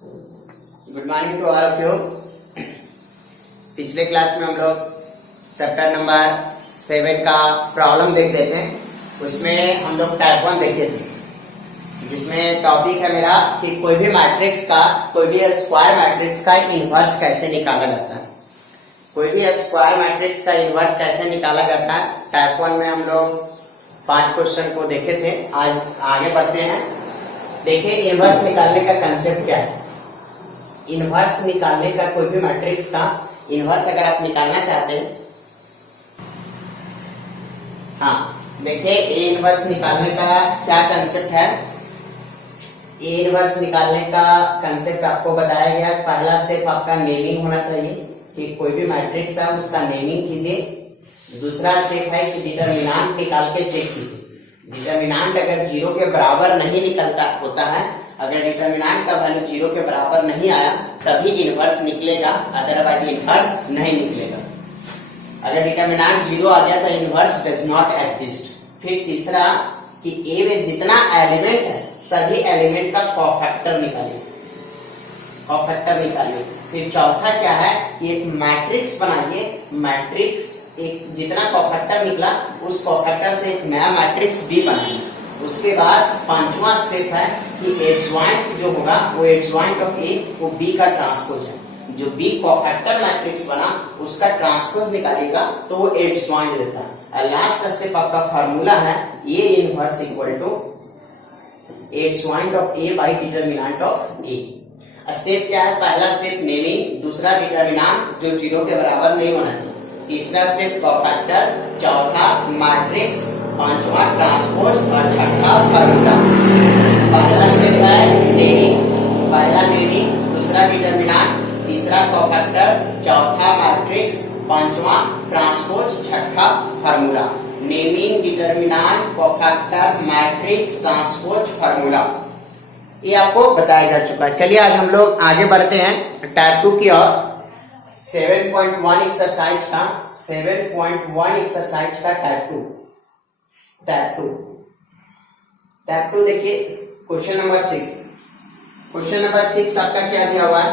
Good morning to all of you. पिछले class में हम लोग चैप्टर नंबर 7 का प्रॉब्लम देख रहे थे। उसमें हम लोग टाइप 1 देखे थे, जिसमें टॉपिक है मेरा कि कोई भी मैट्रिक्स का, कोई भी स्क्वायर मैट्रिक्स का इनवर्स कैसे निकाला जाता है। कोई भी स्क्वायर मैट्रिक्स का इनवर्स कैसे निकाला जाता है। टाइप 1 में हम लोग 5 क्वेश्चन को देखे थे। आज आगे बढ़ते हैं। देखिए इनवर्स निकालने का कंसेप्ट क्या है। इनवर्स निकालने का, कोई भी मैट्रिक्स का इनवर्स अगर आप निकालना चाहते हैं, हाँ देखिए ए इनवर्स निकालने का क्या कंसेप्ट है। ए इनवर्स निकालने का कंसेप्ट आपको बताया गया। पहला स्टेप आपका नेमिंग होना चाहिए कि कोई भी मैट्रिक्स है उसका नेमिंग कीजिए। दूसरा स्टेप है कि डिटरमिनेंट निकाल के चेक कीजिए। डिटरमिनेंट अगर 0 के बराबर नहीं निकलता होता है, अगर डिटरमिनेंट का वैल्यू 0 के बराबर नहीं आया तभी इनवर्स निकलेगा, अदरवाइज इनवर्स नहीं निकलेगा। अगर डिटरमिनेंट 0 आ गया तो इनवर्स डज नॉट एग्जिस्ट। फिर तीसरा कि ए में जितना एलिमेंट है सभी एलिमेंट का कोफैक्टर निकालिए, कोफैक्टर निकालिए। फिर चौथा क्या है कि एक मैट्रिक्स बनाइए। मैट्रिक्स एक जितना कोफैक्टर निकला उस कोफैक्टर से एक नया मैट्रिक्स बी बनाइए। उसके बाद पांचवा स्टेप है कि एडजॉइंट जो होगा वो एडजॉइंट ऑफ ए वो बी का ट्रांसपोज है। जो बी कोफैक्टर मैट्रिक्स बना उसका ट्रांसपोज निकालिएगा तो वो एडजॉइंट देता है। लास्ट स्टेप आपका फार्मूला है A inverse equal to adjoint of A by determinant of A. Step क्या है? पहला स्टेप नेमिंग, दूसरा डिटरमिनेंट जो 0 के बराबर नहीं होना चाहिए, तीसरा स्टेप कोफैक्टर, चौथा मैट्रिक्स, पांचवा ट्रांसपोज और छठा फार्मूला। पहला स्टेप है नेमिंग, पहला नेमिंग, दूसरा डिटरमिनेंट, तीसरा कोफैक्टर, चौथा मैट्रिक्स, पांचवा ट्रांसपोज, छठा formula. Naming, determinant, cofactor, matrix, transpose, formula, ये आपको बताया जा चुका है। चलिए आज हम लोग आगे बढ़ते हैं टाइप 2 की ओर। 7.1 एक्सरसाइज का 7.1 एक्सरसाइज का टाइप 2। टाइप 2 देखिए क्वेश्चन नंबर 6। क्वेश्चन नंबर 6 आपका क्या दिया हुआ है?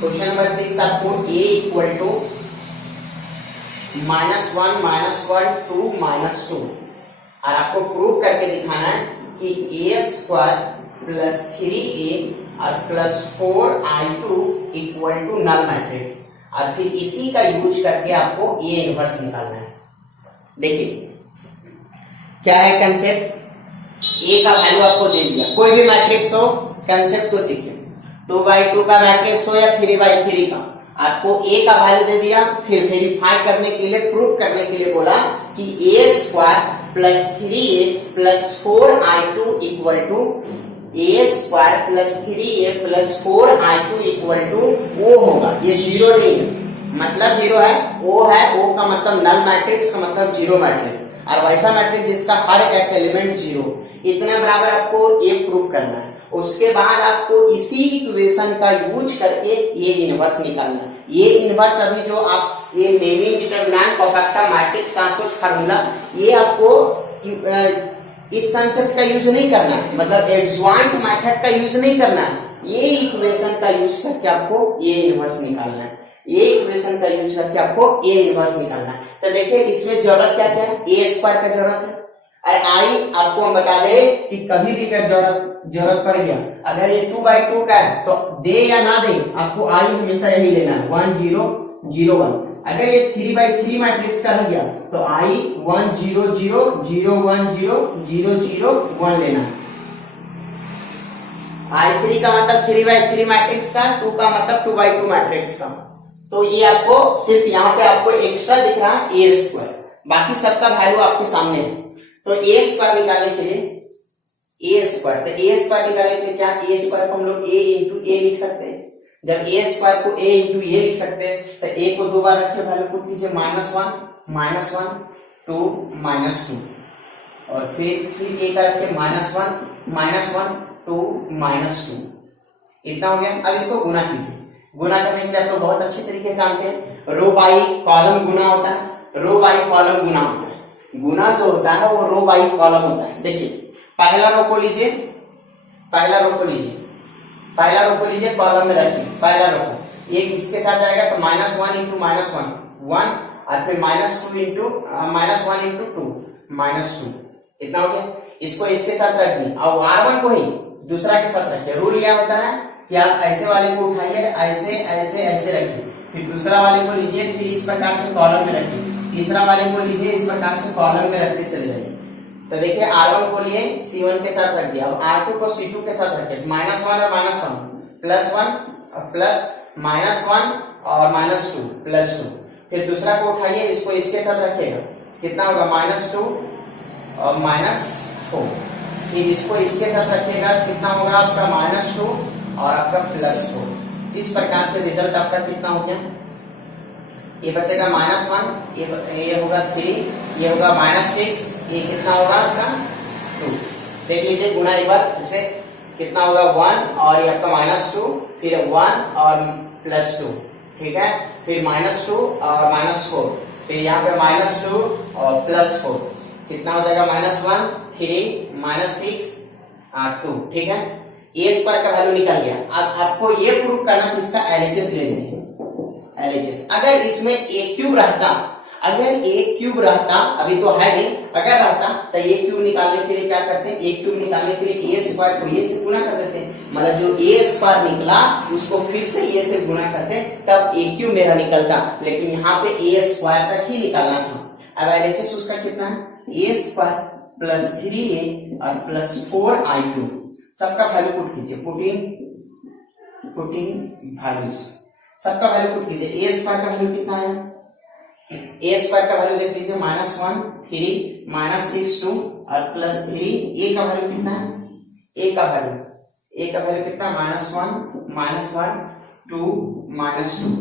क्वेश्चन नंबर 6 आपको a इक्वल टू -1 -1 2 -2 और आपको प्रूव करके दिखाना है कि a स्क्वायर प्लस 3a और plus 4i2 equal to null matrix. और फिर इसी का यूज करके आपको ए इनवर्स निकालना है। देखिए क्या है कंसेप्ट। ए का वैल्यू आपको दे दिया, कोई भी मैट्रिक्स हो कंसेप्ट को सीखिए। 2x2 का मैट्रिक्स हो या 3x3 का, आपको ए का वैल्यू दे दिया। फिर वेरीफाई करने के लिए, प्रूफ करने के लिए बोला कि a square plus 3a plus 4i2 equal to a square plus 3a plus 4i2 equal to O होगा। ये 0 नहीं है, मतलब 0 है, ओ है, ओ का मतलब नल मैट्रिक्स का मतलब 0 मैट्रिक्स, और वैसा मैट्रिक्स जिसका हर एक एलिमेंट 0। इतना बराबर आपको ये प्रूव करना है। उसके बाद आपको इसी इक्वेशन का यूज करके ये इनवर्स निकालना है। ये इनवर्स अभी जो आप ये naming, determinant, cofactor, matrix, transpose, formula, ये आपको इस कंसेप्ट का यूज नहीं करना है, मतलब एडजॉइंट मेथड का यूज नहीं करना है। ये इक्वेशन का यूज करके आपको ये इनवर्स निकालना है। ये इक्वेशन का यूज करके आपको ये इनवर्स निकालना है। तो देखिए इसमें जरूरत क्या क्या है? ए स्क्वायर का जरूरत है। और आई आपको हम बता दे कि कभी भी अगर जरूरत पड़ गया, अगर ये 2x2 का है तो दे या ना दे, आपको आई हमेशा यही लेना है 1 0 0 1। अगर ये 3x3 मैट्रिक्स का रह गया तो आई 1 0 0 0 1 0 0 0 1 लेना है। I3 का मतलब 3x3 मैट्रिक्स का, 2 का मतलब 2x2 मैट्रिक्स का। तो ये आपको सिर्फ यहाँ पे आपको एक्स्ट्रा दिख रहा है ए स्क्वायर, बाकी सबका वैल्यू आपके सामने है। तो ए स्क्वायर निकालने के लिए ए स्क्वायर, तो ए स्क्वायर निकालने के लिए क्या, ए स्क्वायर को हम लोग ए इंटू ए लिख सकते हैं। जब ए स्क्वायर को ए इंटू ए लिख सकते हैं तो ए को 2 बार रखिए, वैल्यू पुट कीजिए -1 2 -2 और फिर ए का रखिए -1 2 -2। इतना हो गया। अब इसको गुना कीजिए। गुना करने के लिए आप लोग बहुत अच्छे तरीके से जानते हैं, रो बाई कॉलम गुना होता है, रो बाई कॉलम गुना होता है। गुना जो होता है वो रो बाई कॉलम होता है। देखिए पहला रो को लीजिए, पहला रो को लीजिए, कॉलम में रखिए पहला रो को, एक इसके साथ जाएगा तो -1 इंटू -1 1, और फिर -2 इंटू -1 इंटू 2 -2, इतना हो गया। इसको इसके साथ रख दी और R1 को ही दूसरा के साथ रखिए। रूल क्या होता है कि आप ऐसे वाले को उठाइए, ऐसे ऐसे ऐसे रखिए, फिर दूसरा वाले को लीजिए, फिर इस प्रकार से कॉलम में रखिए, तीसरा वाले को लीजिए, इस प्रकार से कॉलम में रखते चले जाइए। तो देखिए R1 को लिए C1 के साथ रख दिया, अब R2 को C2 के साथ रखे, -1 और -1 +1 प्लस -1 और -2 +2, फिर दूसरा को उठाइए, इसको इसके साथ रखिएगा, कितना होगा -2 और -4, फिर इसको इसके साथ रखिएगा, कितना होगा आपका -2 और आपका +4। इस प्रकार से रिजल्ट आपका कितना हो गया, ये बचेगा -1, ये होगा 3, ये होगा -6, ये कितना होगा आपका 2। देख लीजिए गुना एक बार इसे, कितना होगा 1 और ये आपका -2, फिर 1 और +2, ठीक है, फिर -2 और -4, फिर यहाँ पे -2 और +4, कितना हो जाएगा -1 3 -6 2, ठीक है। ए स्क्वायर का वैल्यू निकल गया। अब आपको ये प्रूव करना कि इसका एलएचएस ले लेंगे, एलएचएस। अगर इसमें ए क्यूब रहता, अगर ए क्यूब रहता, अभी तो है नहीं, अगर रहता तो ए क्यूब निकालने के लिए क्या करते हैं, ए क्यूब निकालने के लिए ए स्क्वायर को ए से गुना कर देते हैं, मतलब जो ए स्क्वायर निकला उसको फिर से ए से गुना करते, तब ए क्यूब मेरा निकलता, लेकिन यहाँ पे ए स्क्वायर तक ही निकालना था। अब एलएचएस उसका कितना है, ए स्क्वायर प्लस 3a और प्लस 4i2, सबका वैल्यू पुट कीजिए, पुटिंग वैल्यूज, सबका वैल्यू पुट कीजिए। ए स्क्वायर का वैल्यू कितना है, ए स्क्वायर का वैल्यू देख लीजिए, -1 3 -6 2 और +3, ए का वैल्यू कितना है, ए का वैल्यू कितना, -1 2 -2,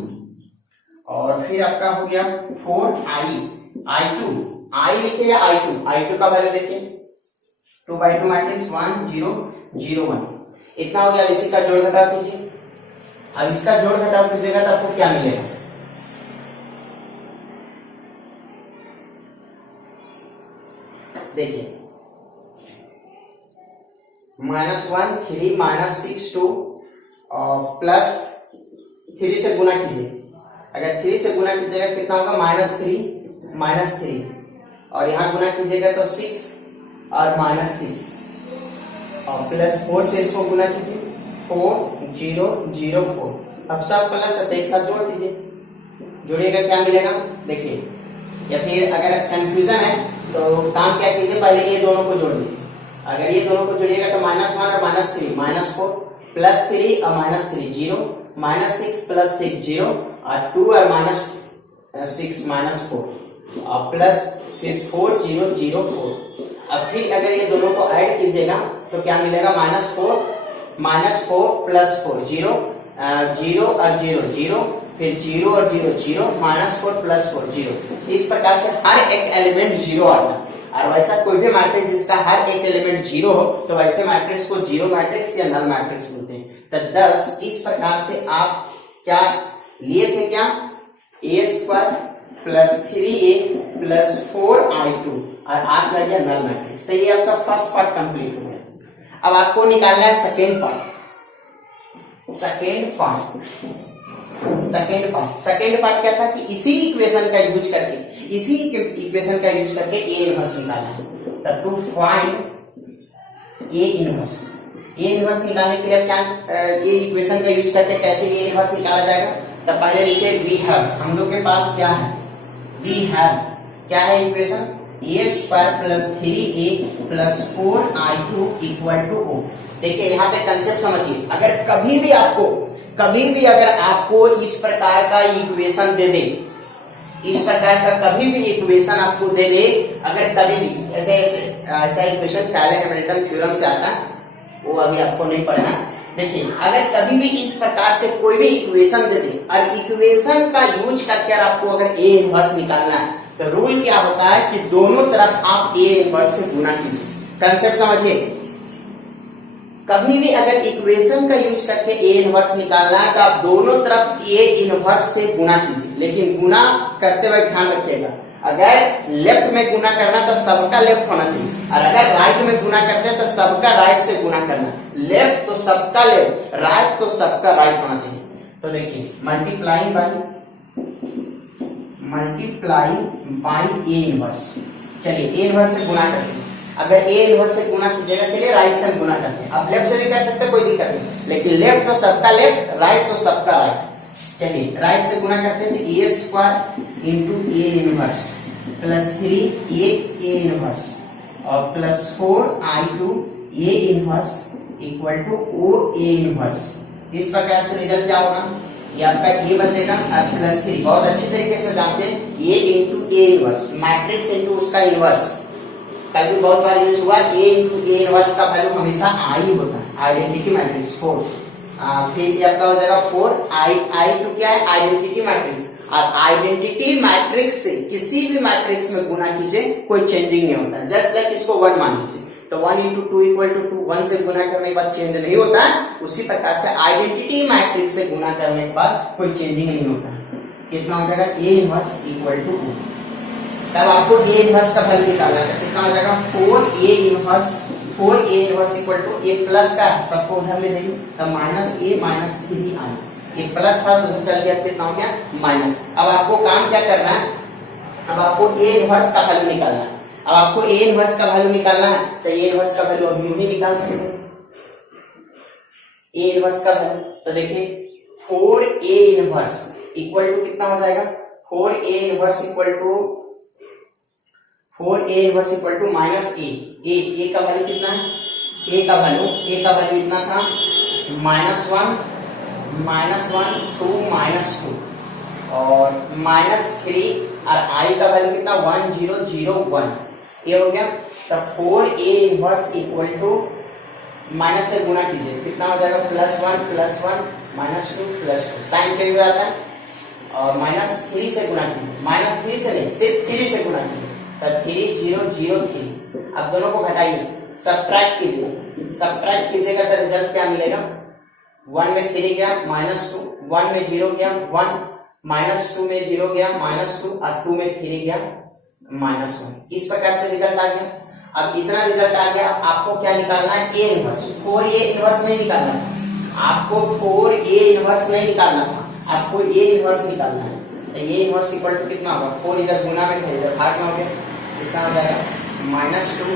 और फिर आपका हो गया 4i2, आई लिखे या i2 का वैल्यू देखिए, 2/2 मैट्रिक्स 1 0 0 1, इतना हो गया। इसी का जोड़ घटाव कीजिए, अब इसका जोड़ घटाव कीजिएगा तो आपको क्या मिलेगा, देखिए -1 3 -6 2 और प्लस 3 से गुना कीजिए, अगर 3 से गुना कीजिएगा कितना होगा, -3 और यहाँ गुना कीजिएगा तो 6 और -6 और +4 से इसको गुना कीजिए, 4 0 0 4, अब सब प्लस एक साथ जोड़ दीजिए, जोड़िएगा क्या मिलेगा देखिए। या फिर अगर कंफ्यूजन है तो काम क्या कीजिए, पहले ये दोनों को जोड़ दीजिए, अगर ये दोनों को जोड़िएगा तो -1 और -3 -4 +3 और -3 0 -6 + 6 0 और 2 और -6 -4 और प्लस फिर 4 0 0 4। अब फिर अगर ये दोनों को ऐड कीजिएगा तो क्या मिलेगा, -4 +4 0 0 और 0 0, फिर 0 और 0 0 -4 +4 0। इस प्रकार से हर एक एलिमेंट 0 आता है, और वैसा कोई भी मैट्रिक्स जिसका हर एक एलिमेंट 0 हो तो वैसे मैट्रिक्स को 0 मैट्रिक्स या नल मैट्रिक्स बोलते हैं। तो 10 इस प्रकार से आप क्या लिए थे, क्या ए square plus 3a plus 4i2 और आप लग गया नल मैट्रिक्स। तो ये आपका फर्स्ट पार्ट कंप्लीट हो गया। अब आपको निकालना है सेकेंड पार्ट। सेकेंड पार्ट क्या था कि इसी इक्वेशन का यूज करके ए इनवर्स निकालना है। टू फाइंड ए इनवर्स निकालने के लिए क्या ये इक्वेशन का यूज करके कैसे ए इनवर्स निकाला जाएगा, तो पहले लिखिए वी हैव, हम लोग के पास क्या है, वी हैव क्या है equation, a square plus 3a plus 4i2 equal to O. देखिए यहाँ पे कंसेप्ट समझिए, अगर कभी भी अगर आपको इस प्रकार का इक्वेशन दे दे, इस प्रकार का कभी भी इक्वेशन आपको दे दे, अगर कभी भी ऐसा इक्वेशन पहले हैमिल्टन थ्योरम से आता है, वो अभी आपको नहीं पढ़ना। देखिए अगर कभी भी इस प्रकार से कोई भी इक्वेशन दे दे और इक्वेशन का यूज करके आपको अगर ए इनवर्स निकालना है, तो रूल क्या होता है कि दोनों तरफ आप ए इनवर्स से गुना कीजिए। कंसेप्ट समझिए, कभी भी अगर इक्वेशन का यूज करके ए इनवर्स निकालना है तो आप दोनों तरफ ए इनवर्स से गुना कीजिए, लेकिन गुना करते वक्त ध्यान रखिएगा, अगर लेफ्ट में गुना करना तो सबका लेफ्ट होना चाहिए, और अगर राइट में गुना करते हैं तो सबका राइट से गुना करना। लेफ्ट तो सबका लेफ्ट, राइट तो सबका राइट होना चाहिए। तो देखिए मल्टीप्लाई बाई ए इनवर्स। चलिए ए इनवर्स से गुना करते हैं। अगर ए इनवर्स से गुना कीजिएगा, चलिए राइट से हम गुना करते हैं। आप लेफ्ट से भी कर सकते हैं, कोई दिक्कत नहीं, लेकिन लेफ्ट तो सबका लेफ्ट, राइट तो सबका राइट। चलिए राइट से गुना करते हैं, a square into A inverse plus 3 a inverse और plus 4i2 a inverse equal to O a inverse. इस प्रकार से रिजल्ट क्या होगा, ये आपका ए बचेगा और प्लस 3। बहुत अच्छी तरीके से जानते हैं, a into A inverse, matrix into उसका इनवर्स। कल भी बहुत बार यूज हुआ, ए इंटू ए इनवर्स का वैल्यू हमेशा आई ही होता है, आइडेंटिटी मैट्रिक्स 4। फिर ये आपका हो जाएगा 4 आई टू क्या है, आइडेंटिटी मैट्रिक्स। आप आइडेंटिटी मैट्रिक्स से किसी भी मैट्रिक्स में गुना कीजिए, कोई चेंजिंग नहीं होता है। जस्ट लाइक इसको 1 मान लीजिए, तो 1 इंटू 2 इक्वल टू 2, 1 से गुना करने के बाद चेंज नहीं होता है। उसी प्रकार से आइडेंटिटी मैट्रिक्स से गुना करने के बाद कोई चेंजिंग नहीं होता है। कितना हो जाएगा, A inverse equal to O. तब आपको ए इनवर्स का वैल्यू निकालना है, कितना हो जाएगा 4a inverse equal to A plus का सबको उधर ले जाइए, तब माइनस ए माइनस 3i। ये प्लस था तो चल गया, कितना हो गया माइनस। अब आपको काम क्या करना है, अब आपको ए इनवर्स का वैल्यू निकालना है। अब आपको ए इनवर्स का वैल्यू निकालना है, तो ए इनवर्स का वैल्यू अब यूं ही निकाल सकते हैं। ए इनवर्स का वैल्यू तो देखिए 4a इनवर्स इक्वल टू कितना हो जाएगा, 4a inverse equal to minus a का वैल्यू कितना है, ए का वैल्यू इतना था -1 2 -2 और -3 और i का वैल्यू कितना 1 0 0 1। ये हो गया। तब 4a inverse equal to minus से गुना कीजिए, कितना हो जाएगा +1 -2 +2, साइन चेंज हो जाता है। और -3 से गुना कीजिए, -3 से नहीं, सिर्फ 3 से गुना कीजिए, तब 3 0 0 3। अब दोनों को घटाइए, सब्ट्रैक्ट कीजिएगा तो रिजल्ट क्या मिलेगा, 1 में 3 गया -2, 1 में 0 गया 1, -2 में 0 गया -2 और 2 में 3 गया -1। इस प्रकार से रिजल्ट आ गया। अब इतना रिजल्ट आ गया, आपको क्या निकालना है, ए इनवर्स। 4a इनवर्स नहीं निकालना है आपको, 4a इनवर्स नहीं निकालना था आपको, ए इनवर्स निकालना है। तो ए इनवर्स इक्वल टू कितना होगा, 4 इधर गुना में थे, इधर भाग में हो गया, कितना हो जाएगा -2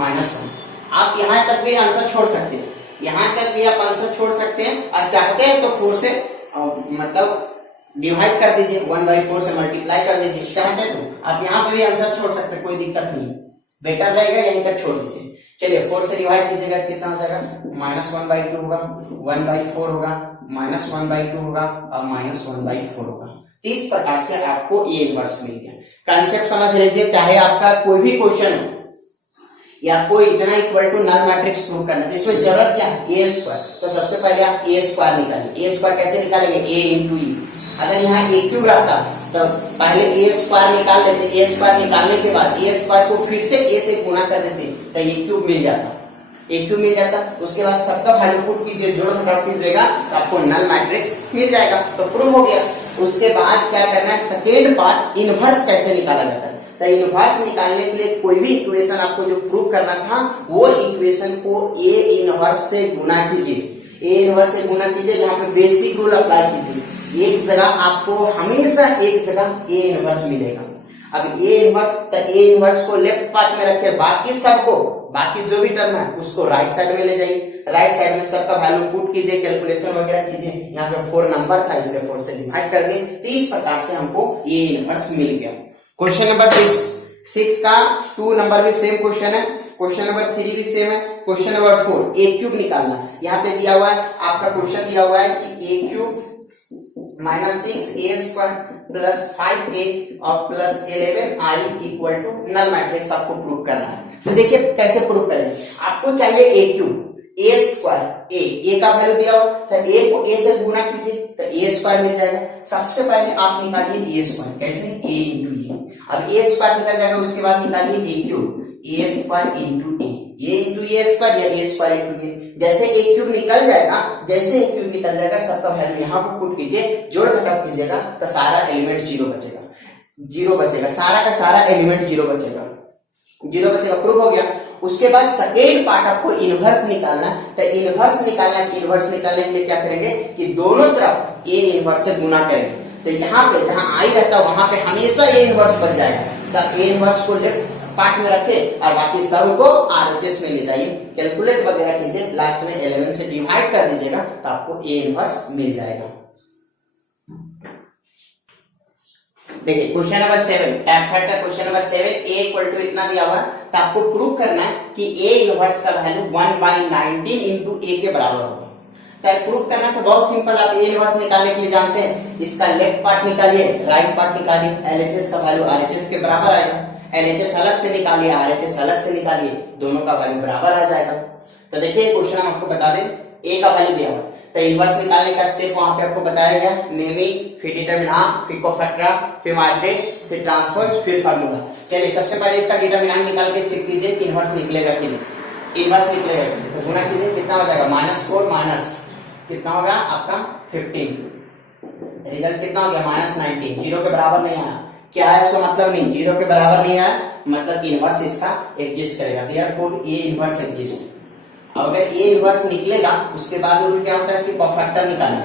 -1। आप यहाँ तक भी आंसर छोड़ सकते हैं, यहाँ तक भी आप आंसर छोड़ सकते हैं। और चाहते हैं तो 4 से मतलब डिवाइड कर दीजिए, 1/4 से मल्टीप्लाई कर दीजिए, चाहते तो आप यहाँ पे भी आंसर छोड़ सकते हैं, कोई दिक्कत नहीं, बेटर रहेगा यहीं तक छोड़ दीजिए। चलिए 4 से डिवाइड कीजिएगा, कितना हो जाएगा -1/2 होगा, 1/4 होगा, -1/2 होगा और -1/4 होगा। इस प्रकार से आपको ए इनवर्स मिल गया। कंसेप्ट समझ लीजिए, चाहे आपका कोई भी क्वेश्चन हो या कोई इतना equal to null matrix prove करना है, इसमें जरूरत क्या है, ए स्क्वायर। तो सबसे पहले आप ए स्क्वायर निकालिए। ए स्क्वायर कैसे निकालेंगे, ए इंटू ई। अगर यहाँ ए क्यूब रहता तो पहले ए स्क्वायर निकाल लेते, ए स्क्वायर निकालने के बाद ए स्क्वायर को फिर से ए से गुना कर देते तो ए क्यूब मिल जाता। उसके बाद सबका वैल्यू पुट कीजिए, जोड़ घटाव कीजिएगा तो आपको नल मैट्रिक्स मिल जाएगा, तो प्रूव हो गया। उसके बाद क्या करना है, सेकेंड पार्ट इनवर्स कैसे निकाला जाता है। तो इनवर्स निकालने के लिए कोई भी इक्वेशन आपको जो प्रूव करना था, वो इक्वेशन को ए इनवर्स से गुना कीजिए। ए इनवर्स से गुना कीजिए, यहाँ पे बेसिक रूल अप्लाई कीजिए। एक जगह आपको हमेशा एक जगह ए इनवर्स मिलेगा। अब ए इनवर्स को लेफ्ट पार्ट में रखे, बाकी जो भी टर्म है उसको राइट साइड में ले जाइए। राइट साइड में सबका वैल्यू पुट कीजिए, कैलकुलेशन वगैरह कीजिए। यहाँ पे 4 नंबर था, इसलिए 4 से डिवाइड कर दिए। तो इस प्रकार से हमको ए इनवर्स मिल गया। क्वेश्चन नंबर 6 का 2 नंबर भी सेम क्वेश्चन है, क्वेश्चन नंबर 3 भी सेम है। क्वेश्चन नंबर 4 ए क्यूब निकालना। यहाँ पे दिया हुआ है, आपका क्वेश्चन दिया हुआ है कि ए cube -6a square plus 5a और plus 11i equal to null matrix आपको प्रूव करना है। तो देखिए कैसे प्रूव करेंगे। आपको चाहिए ए क्यूब, ए स्क्वायर, ए का वैल्यू दिया हो तो ए को ए से गुना कीजिए तो ए स्क्वायर मिल जाएगा। सबसे पहले आप निकालिए ए स्क्वायर, कैसे, ए इंटू ए। अब ए स्क्वायर निकल जाएगा, उसके बाद निकालिए ए क्यूब, ए स्क्वायर इंटू ए इंटू ए स्क्वायर या ए स्क्वायर इंटू ए। जैसे ए क्यूब निकल जाएगा, सबका वैल्यू यहाँ पर पुट कीजिए, जोड़ घटाव कीजिएगा तो सारा एलिमेंट जीरो बचेगा, सारा का सारा एलिमेंट जीरो बचेगा। प्रूफ हो गया। उसके बाद सेकेंड पार्ट आपको इनवर्स निकालना। तो इनवर्स निकालने के लिए क्या करेंगे कि दोनों तरफ ए इनवर्स से गुना करेंगे। तो यहाँ पे जहां आई रहता है वहां पे हमेशा ए इनवर्स बच जाएगा। सब ए इनवर्स को लेफ्ट पार्ट में रखे और बाकी सब को आरएचएस में ले जाइए, कैलकुलेट वगैरह कीजिए, लास्ट में 11 से डिवाइड कर दीजिएगा तो आपको ए इनवर्स मिल जाएगा। देखिए क्वेश्चन नंबर 7, टैप का question number 7, A equal to इतना दिया हुआ तो आपको प्रूव करना है कि ए इनवर्स का वैल्यू 1/19 इंटू ए के बराबर होगा। तो प्रूव करना तो बहुत सिंपल, आप ए इनवर्स निकालने के लिए जानते हैं, इसका लेफ्ट पार्ट निकालिए, राइट पार्ट निकालिए, एलएचएस का वैल्यू आरएचएस के बराबर आएगा, एलएचएस अलग से निकालिए, आरएचएस अलग से निकालिए, दोनों का वैल्यू बराबर आ जाएगा। तो देखिए क्वेश्चन हम आपको बता दें, ए का वैल्यू दिया हुआ तो इनवर्स निकालने का स्टेप वहां पे आपको बताया गया, नेमिंग, फिर डिटरमिनेंट, फिर कोफैक्टर, फिर मैट्रिक्स, फिर ट्रांसपोज, फिर फार्मूला। चलिए सबसे पहले इसका डिटरमिनेंट निकाल के चेक कीजिए कि इनवर्स निकलेगा कि नहीं। इनवर्स निकलेगा तो गुना कीजिए, कितना हो जाएगा -4 माइनस कितना होगा आपका 15, रिजल्ट कितना हो गया -19, जीरो के बराबर नहीं आया। क्या है सो मतलब नहीं, जीरो के बराबर नहीं आया मतलब इनवर्स इसका एग्जिस्ट करेगा, देयरफॉर ए इनवर्स एग्जिस्ट। अब अगर ए इनवर्स निकलेगा उसके बाद रूल क्या होता है कि कोफैक्टर निकालिए,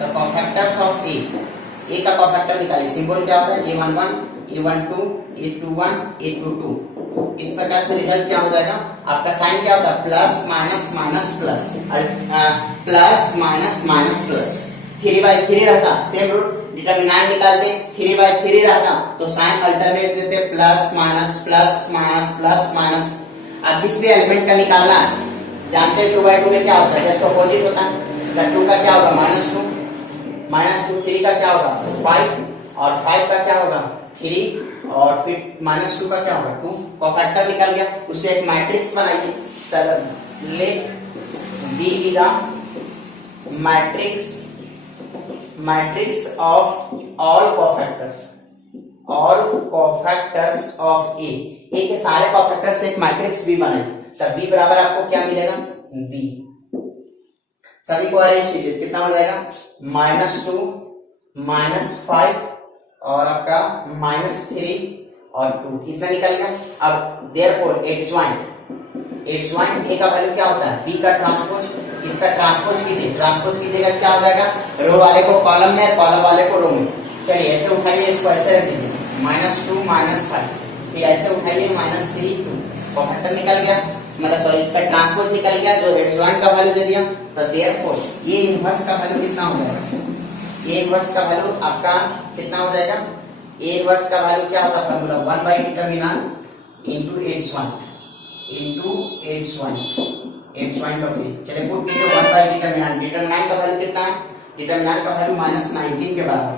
तो कोफैक्टर्स ऑफ ए का कोफैक्टर निकालिए, सिंबल क्या होता है a11, a12, a21, a22। इस प्रकार से रिजल्ट क्या हो जाएगा, आपका साइन क्या होता है plus minus minus plus, plus minus minus plus, 3/3 रहता, सेम रूल डिटरमिनेंट निकालते 3/3 रहता तो साइन अल्टरनेट देते plus minus plus minus plus minus. अब किस भी एलिमेंट का निकालना है जानते हैं 2/2 में क्या होता है, जस्ट अपोजिट होता है। 2 का क्या होगा -2, -2, 3 का क्या होगा 5 और 5 का क्या होगा 3 और फिर -2 का क्या होगा 2। कोफैक्टर निकल गया, उससे एक मैट्रिक्स बनाइए sir, let b b the matrix of all cofactors of a के सारे कोफैक्टर्स एक मैट्रिक्स बी बनाए, तब बी बराबर आपको क्या मिलेगा बी। सभी को अरेंज कीजिए, कितना हो जाएगा -2 -5 और आपका -3 और 2, इतना निकल गया। अब देयरफॉर एड्स वन ए का वैल्यू क्या होता है बी का ट्रांसपोज, इसका ट्रांसपोज कीजिएगा क्या हो जाएगा, रो वाले को कॉलम में, कॉलम वाले को रो में। चलिए ऐसे उठाइए, इसको ऐसे रख दीजिए -2 -5, फिर ऐसे उठाइए -3 2, कोफैक्टर निकल गया, मतलब सॉरी इसका ट्रांसपोज निकल गया जो h1 का वैल्यू दे दिया। तो देयरफॉर ये इनवर्स का वैल्यू कितना हो जाएगा, ए इनवर्स का वैल्यू आपका कितना हो जाएगा, ए इनवर्स का वैल्यू क्या होता है फार्मूला 1/डिटरमिनेंट इनटू h1 का फिर चलिए पुट कीजिए 1/डिटरमिनेंट, डिटरमिनेंट का वैल्यू कितना है, डिटरमिनेंट का वैल्यू -19 के बराबर,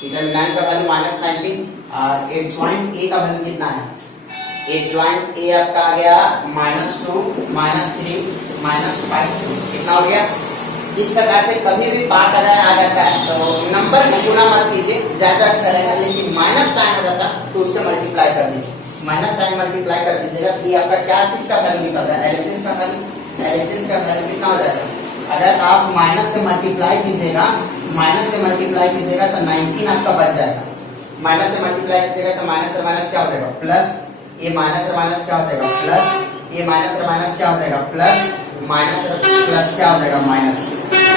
डिटरमिनेंट का वैल्यू -19 और h1 ए का वैल्यू कितना है, h1 ए आपका आ गया -2 -3 -5 कितना हो गया। इस प्रकार से कभी भी पार्ट अगर आ जाता है तो नंबर को गुना मत कीजिए, ज्यादा अच्छा रहेगा, लेकिन माइनस साइन आ जाता तो उससे मल्टीप्लाई कर दीजिए, माइनस साइन मल्टीप्लाई कर दीजिएगा कि आपका क्या चीज का वैल्यू निकल रहा है, एलएचएस का वैल्यू कितना हो जाएगा। अगर आप माइनस से मल्टीप्लाई कीजिएगा तो 19 आपका बच जाएगा, माइनस से मल्टीप्लाई कीजिएगा तो माइनस से माइनस क्या हो जाएगा प्लस, ये माइनस से माइनस क्या हो जाएगा प्लस, ये माइनस से माइनस क्या हो जाएगा प्लस, माइनस प्लस क्या हो जाएगा माइनस।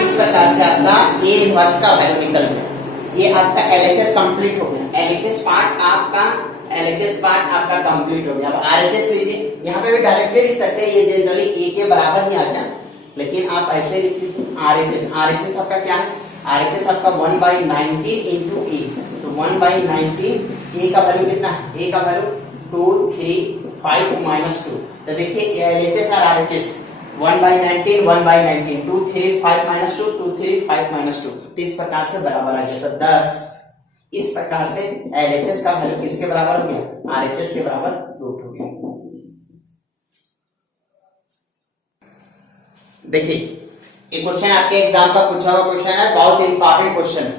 इस प्रकार से आपका ए इनवर्स का वैल्यू निकल गया। ये आपका एलएचएस कंप्लीट हो गया, एलएचएस पार्ट आपका कंप्लीट हो गया। अब आरएचएस लीजिए, यहाँ पे भी डायरेक्टली लिख सकते हैं, ये जनरली ए के बराबर ही आता है, लेकिन आप ऐसे लिख लीजिए आरएचएस आपका क्या है, आरएचएस आपका 1/19 इंटू ए, तो 1/19 ए का वैल्यू कितना है, ए का वैल्यू 2 3 5 -2। तो देखिए एलएचएस और आरएचएस 1/19 1/19 2 3 5 -2 2 3 5 -2 इस प्रकार से बराबर आ गया। तो 10 इस प्रकार से एलएचएस का वैल्यू किसके बराबर हो गया, आरएचएस के बराबर रूट हो गया। देखिए ये क्वेश्चन आपके एग्जाम का पूछा हुआ क्वेश्चन है, बहुत इंपॉर्टेंट क्वेश्चन है।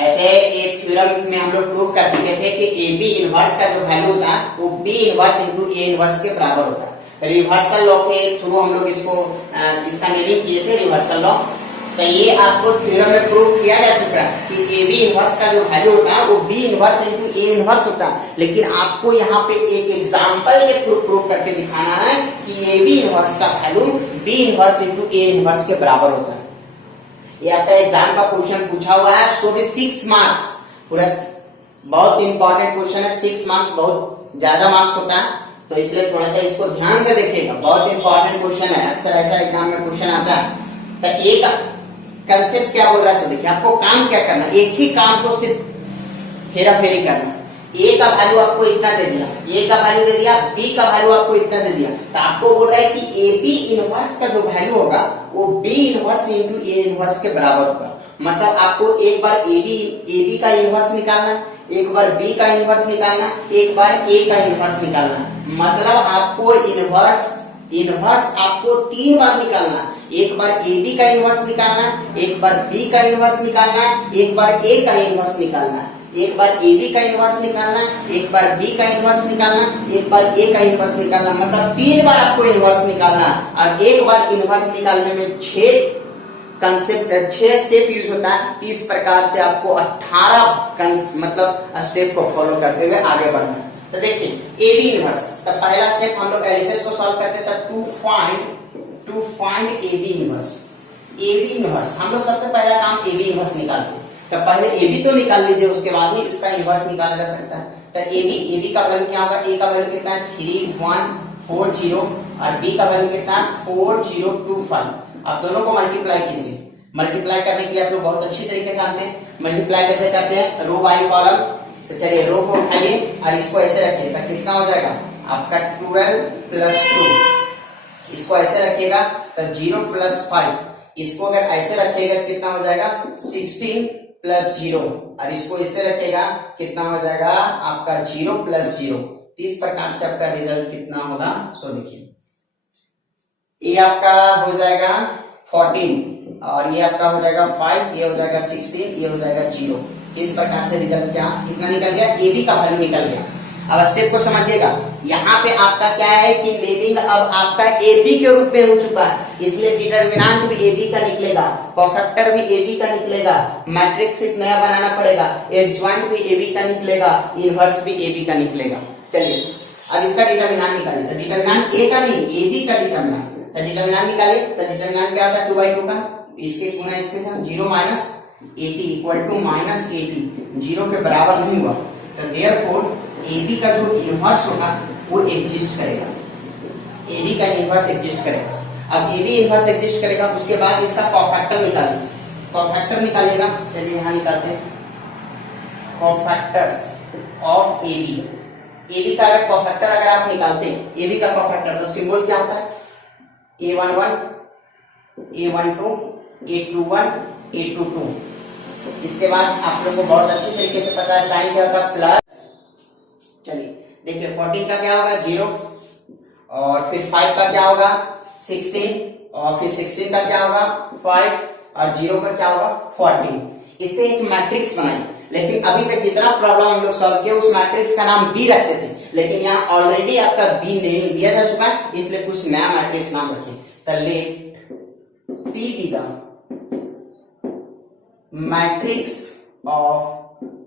ऐसे एक थ्योरम में हम लोग प्रूव कर चुके थे कि ए बी इनवर्स का जो वैल्यू होता है वो बी इनवर्स इंटू ए इनवर्स के बराबर होता है। रिवर्सल लॉ के थ्रू हम लोग इसको इसका नेमिंग किए थे रिवर्सल लॉ। तो ये आपको थ्योरम में प्रूव किया जा चुका है कि ए बी इनवर्स का जो वैल्यू होता है वो बी इनवर्स इंटू ए इनवर्स होता है। लेकिन आपको यहाँ पे एक एग्जांपल के थ्रू प्रूव करके दिखाना है कि ए बी इनवर्स का वैल्यू बी इनवर्स इंटू ए इनवर्स के बराबर होता है। ये आपका एग्जाम का क्वेश्चन पूछा हुआ है, सो भी 6 मार्क्स, पूरा बहुत इंपॉर्टेंट क्वेश्चन है, 6 मार्क्स बहुत ज्यादा मार्क्स होता है, तो इसलिए थोड़ा सा इसको ध्यान से देखिएगा, बहुत इंपॉर्टेंट क्वेश्चन है, अक्सर ऐसा एग्जाम में क्वेश्चन आता है। तो एक कंसेप्ट क्या बोल रहा है, देखिए आपको काम क्या करना, एक ही काम को सिर्फ हेरा फेरी करना। ए का वैल्यू आपको इतना दे दिया, ए का वैल्यू दे दिया, बी का वैल्यू आपको इतना दे दिया, तो आपको बोल रहा है कि ए बी इनवर्स का जो वैल्यू होगा वो बी इनवर्स इंटू ए इनवर्स के बराबर होगा। मतलब आपको एक बार ए बी का इनवर्स निकालना, एक बार बी का इनवर्स निकालना, एक बार ए का इनवर्स निकालना। मतलब आपको इनवर्स आपको 3 बार निकालना, एक बार ए बी का इनवर्स निकालना, एक बार बी का इनवर्स निकालना, एक बार ए का इनवर्स निकालना, एक बार ए बी का इनवर्स निकालना, एक बार बी का इनवर्स निकालना, एक बार ए का इनवर्स निकालना। मतलब 3 बार आपको इनवर्स निकालना, और एक बार इनवर्स निकालने में 6 स्टेप यूज होता है। इस प्रकार से आपको 18 मतलब स्टेप को फॉलो करते हुए आगे बढ़ना है। तो देखिए ए बी इनवर्स, तो पहला स्टेप हम लोग एलएचएस को सॉल्व करते थे, to find A B inverse. A B inverse हम लोग सबसे पहला काम ए बी इनवर्स निकालते हैं, तो पहले ए बी तो निकाल लीजिए, उसके बाद ही इसका इनवर्स निकाला जा सकता है। तो ए बी का वैल्यू क्या होगा, ए का वैल्यू कितना है 3140, और बी का वैल्यू कितना है 4025। आप दोनों को मल्टीप्लाई कीजिए, मल्टीप्लाई करने के लिए आप लोग बहुत अच्छी तरीके से जानते हैं मल्टीप्लाई कैसे करते हैं, रो बाई कॉलम। तो चलिए रो को उठाइए और इसको ऐसे रखिए, तो कितना हो जाएगा आपका 12 + 2, इसको ऐसे रखिएगा तो 0 + 5, इसको अगर ऐसे रखिएगा कितना हो जाएगा 16 + 0, और इसको इससे रखिएगा कितना हो जाएगा आपका 0 + 0। इस प्रकार से आपका रिजल्ट कितना होगा, सो देखिए ये आपका हो जाएगा 14, और ये आपका हो जाएगा 5, ये हो जाएगा 16, ये हो जाएगा 0। इस प्रकार से रिजल्ट क्या कितना निकल गया, ए बी का वैल्यू निकल गया। अब स्टेप को समझिएगा, यहाँ पे आपका क्या है कि नेमिंग अब आपका ए बी के रूप में हो चुका है, इसलिए डिटरमिनेंट भी ए बी का निकलेगा, कोफैक्टर भी ए बी का निकलेगा, मैट्रिक्स सिर्फ नया बनाना पड़ेगा, एडजॉइंट भी ए बी का निकलेगा, इनवर्स भी ए बी का निकलेगा। चलिए अब इसका डिटरमिनेंट निकालिए, तो डिटरमिनेंट ए का नहीं ए बी का डिटरमिनेंट, तो डिटरमिनेंट निकालिए, तो डिटरमिनेंट क्या होता है 2/2 का, इसके गुना इसके साथ 0 - 80 = -80, 0 के बराबर नहीं हुआ, तो देयरफॉर ए बी का जो इनवर्स होगा वो एग्जिस्ट करेगा, ए बी का इनवर्स एग्जिस्ट करेगा। अब ए बी इनवर्स एग्जिस्ट करेगा, उसके बाद इसका कोफैक्टर निकालिए, कोफैक्टर निकालिएगा। चलिए यहाँ निकालते हैं कोफैक्टर्स ऑफ ए बी का अगर कोफैक्टर अगर आप निकालते हैं ए बी का कोफैक्टर, तो सिंबल क्या होता है A11, A12, A21, A22। इसके बाद आप लोग को बहुत अच्छी तरीके से पता है साइन क्या होता है प्लस। चलिए देखिए 14 का क्या होगा 0, और फिर 5 का क्या होगा 16, और फिर 16 का क्या होगा 5, और 0 का क्या होगा 14। इससे एक मैट्रिक्स बनाई, लेकिन अभी तक जितना प्रॉब्लम हम लोग सॉल्व किए उस मैट्रिक्स का नाम बी रखते थे, लेकिन यहाँ ऑलरेडी आपका बी नेम दिया जा चुका है, इसलिए कुछ नया मैट्रिक्स नाम रखिए। तो late P be the matrix of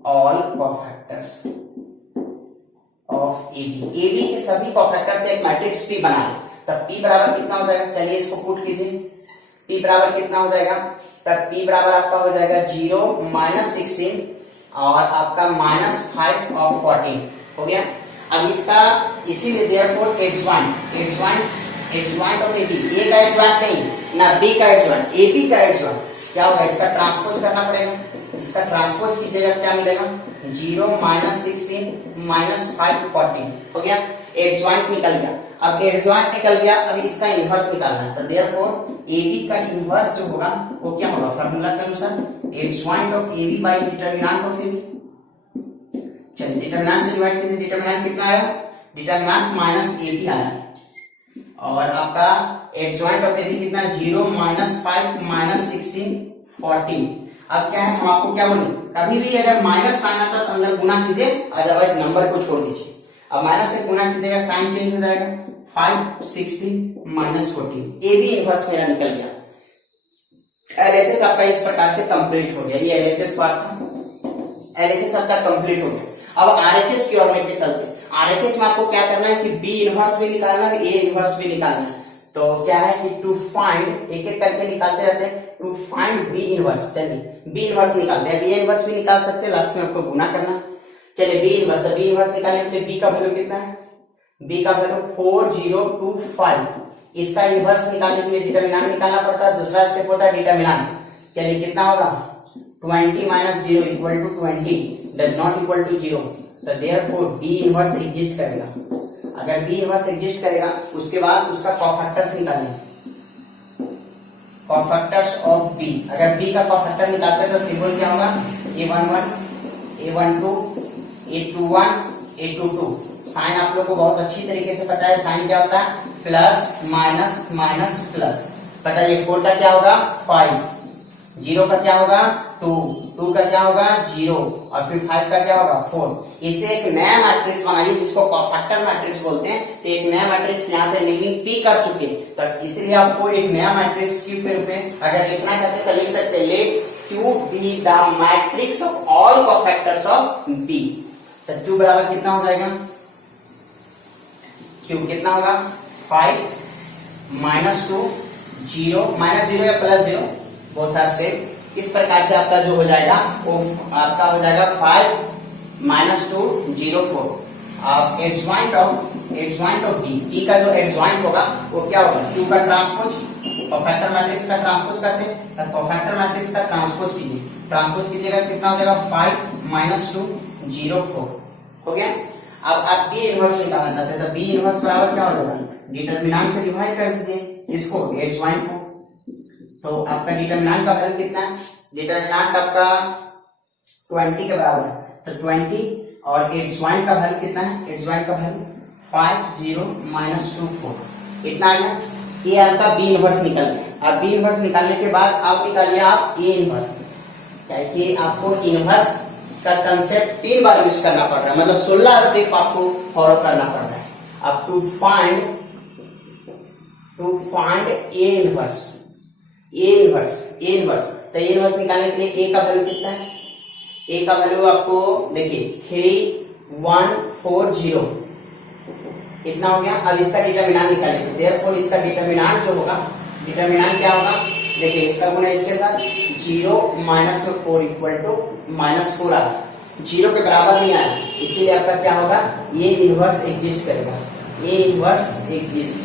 all cofactors of AB। AB के सभी कोफैक्टर से एक मैट्रिक्स P बना ले, तब P बराबर कितना हो जाएगा, चलिए इसको पुट कीजिए, P बराबर कितना हो जाएगा, तब P बराबर आपका हो जाएगा 0 - 16 और आपका -5 और 14 हो गया। अब इसका इसीलिए therefore adjoint of A b, a का एडजॉइंट नहीं ना बी का एडजॉइंट, ए बी का एडजॉइंट क्या होगा, इसका ट्रांसपोज करना पड़ेगा, इसका ट्रांसपोज कीजिएगा क्या मिलेगा 0 - 16 -5 14 हो गया, एडजॉइंट निकल गया। अब एडजॉइंट निकल गया, अब इसका इनवर्स निकालना है, तो देयरफॉर ए बी का इनवर्स जो होगा वो क्या होगा, फार्मूला के अनुसार adjoint of A B by determinant of A B. चलिए डिटरमिनेंट से डिवाइड कीजिए, डिटरमिनेंट कितना आया, डिटरमिनेंट -80 आया, और आपका एडजॉइंट ऑफ ए बी कितना 0 - 5 - 16 14। अब क्या है हम आपको क्या बोले, कभी भी अगर माइनस साइन आता तो अंदर गुना कीजिए, अदरवाइज नंबर को छोड़ दीजिए। अब माइनस से गुना कीजिएगा साइन चेंज हो जाएगा, 5 16 - 14, ए बी इनवर्स मेरा निकल गया। एलएचएस आपका इस प्रकार से कंप्लीट हो गया, ये एलएचएस पार्ट, एलएचएस आपका कंप्लीट हो गया। अब आरएचएस की ओर लेके चलते हैं। आरएचएस में आपको क्या करना है कि बी इनवर्स भी निकालना है, ए इनवर्स भी निकालना है। तो क्या है कि टू फाइंड, एक एक करके निकालते रहते हैं, टू फाइंड बी इनवर्स। चलिए बी इनवर्स निकालते हैं, बी इनवर्स भी निकाल सकते हैं, लास्ट में आपको गुना करना। चलिए बी इनवर्स, बी इनवर्स निकालने के लिए बी का वैल्यू कितना है, बी का वैल्यू 4025। इसका इनवर्स निकालने के लिए डिटरमिनेंट निकालना पड़ता है, दूसरा स्टेप होता है डिटरमिनेंट। चलिए कितना होगा, 20 minus 0 equal to 20 does not equal to 0। तो देयरफॉर बी इनवर्स एग्जिस्ट करेगा। अगर बी इनवर्स एग्जिस्ट करेगा उसके बाद उसका कोफैक्टर्स निकालेंगे, कोफैक्टर्स ऑफ बी। अगर बी का कोफैक्टर निकालते हैं तो सिंबल क्या होगा, a11 a12 a21 a22। Sign आप लोग को बहुत अच्छी तरीके से पता है, साइन क्या होता है, प्लस माइनस माइनस प्लस। बताइए 4 का क्या होगा 5, 0 का क्या होगा 2, 2 का क्या होगा 0 और फिर 5 का क्या होगा 4। इसे एक नया मैट्रिक्स बनाइए जिसको कोफैक्टर मैट्रिक्स बोलते हैं। तो एक नया मैट्रिक्स यहाँ पे लिविंग पी कर चुके, तो इसलिए आपको एक नया मैट्रिक्स क्यू के रूप में अगर लिखना चाहते हैं तो लिख सकते हैं, let Q be the matrix of all cofactors of B. तो क्यू बराबर कितना हो जाएगा, क्यू कितना होगा 5 माइनस 2 0 माइनस 0 या प्लस 0 बोथ आर सेम। इस प्रकार से आपका जो हो जाएगा वो आपका हो जाएगा 5 माइनस 2 0 4। अब एडजॉइंट ऑफ बी, बी का जो एडजॉइंट होगा वो क्या होगा, क्यू का ट्रांसपोज, कोफैक्टर मैट्रिक्स का ट्रांसपोज करते हैं, तो कोफैक्टर मैट्रिक्स का ट्रांसपोज कीजिए, ट्रांसपोज कीजिएगा कितना हो जाएगा 5 माइनस 2 0 4 हो गया। अब आप बी इनवर्स निकालना चाहते हैं तो बी इनवर्स बराबर क्या हो जाएगा, डिटरमिनेंट से डिवाइड कर दीजिए इसको एडजॉइंट को। तो आपका डिटरमिनेंट का वैल्यू कितना है, डिटरमिनेंट आपका 20 के बराबर है, तो 20 और एडजॉइंट का वैल्यू कितना है, एडजॉइंट का वैल्यू 5 0 माइनस 2 4 इतना आ गया। ये आपका बी इनवर्स निकल गया। अब बी इनवर्स निकालने के बाद आप निकालिए आप ए इनवर्स, क्योंकि आपको इनवर्स का कंसेप्ट 3 बार यूज करना पड़ रहा है, मतलब 16 स्टेप आपको फॉलो करना पड़ रहा है। अब to find A inverse, A inverse तो ए इनवर्स निकालने के लिए ए का वैल्यू कितना है, ए का वैल्यू आपको देखिए 3140 इतना हो गया। अब इसका डिटरमिनेंट निकालेंगे, देयरफॉर इसका डिटरमिनेंट जो होगा, डिटरमिनेंट क्या होगा, देखिए इसका गुना इसके साथ 0 माइनस में 4 इक्वल टू माइनस 4 आ गया, 0 के बराबर नहीं आया, इसीलिए आपका क्या होगा, ये इनवर्स एग्जिस्ट करेगा, ये इनवर्स एग्जिस्ट।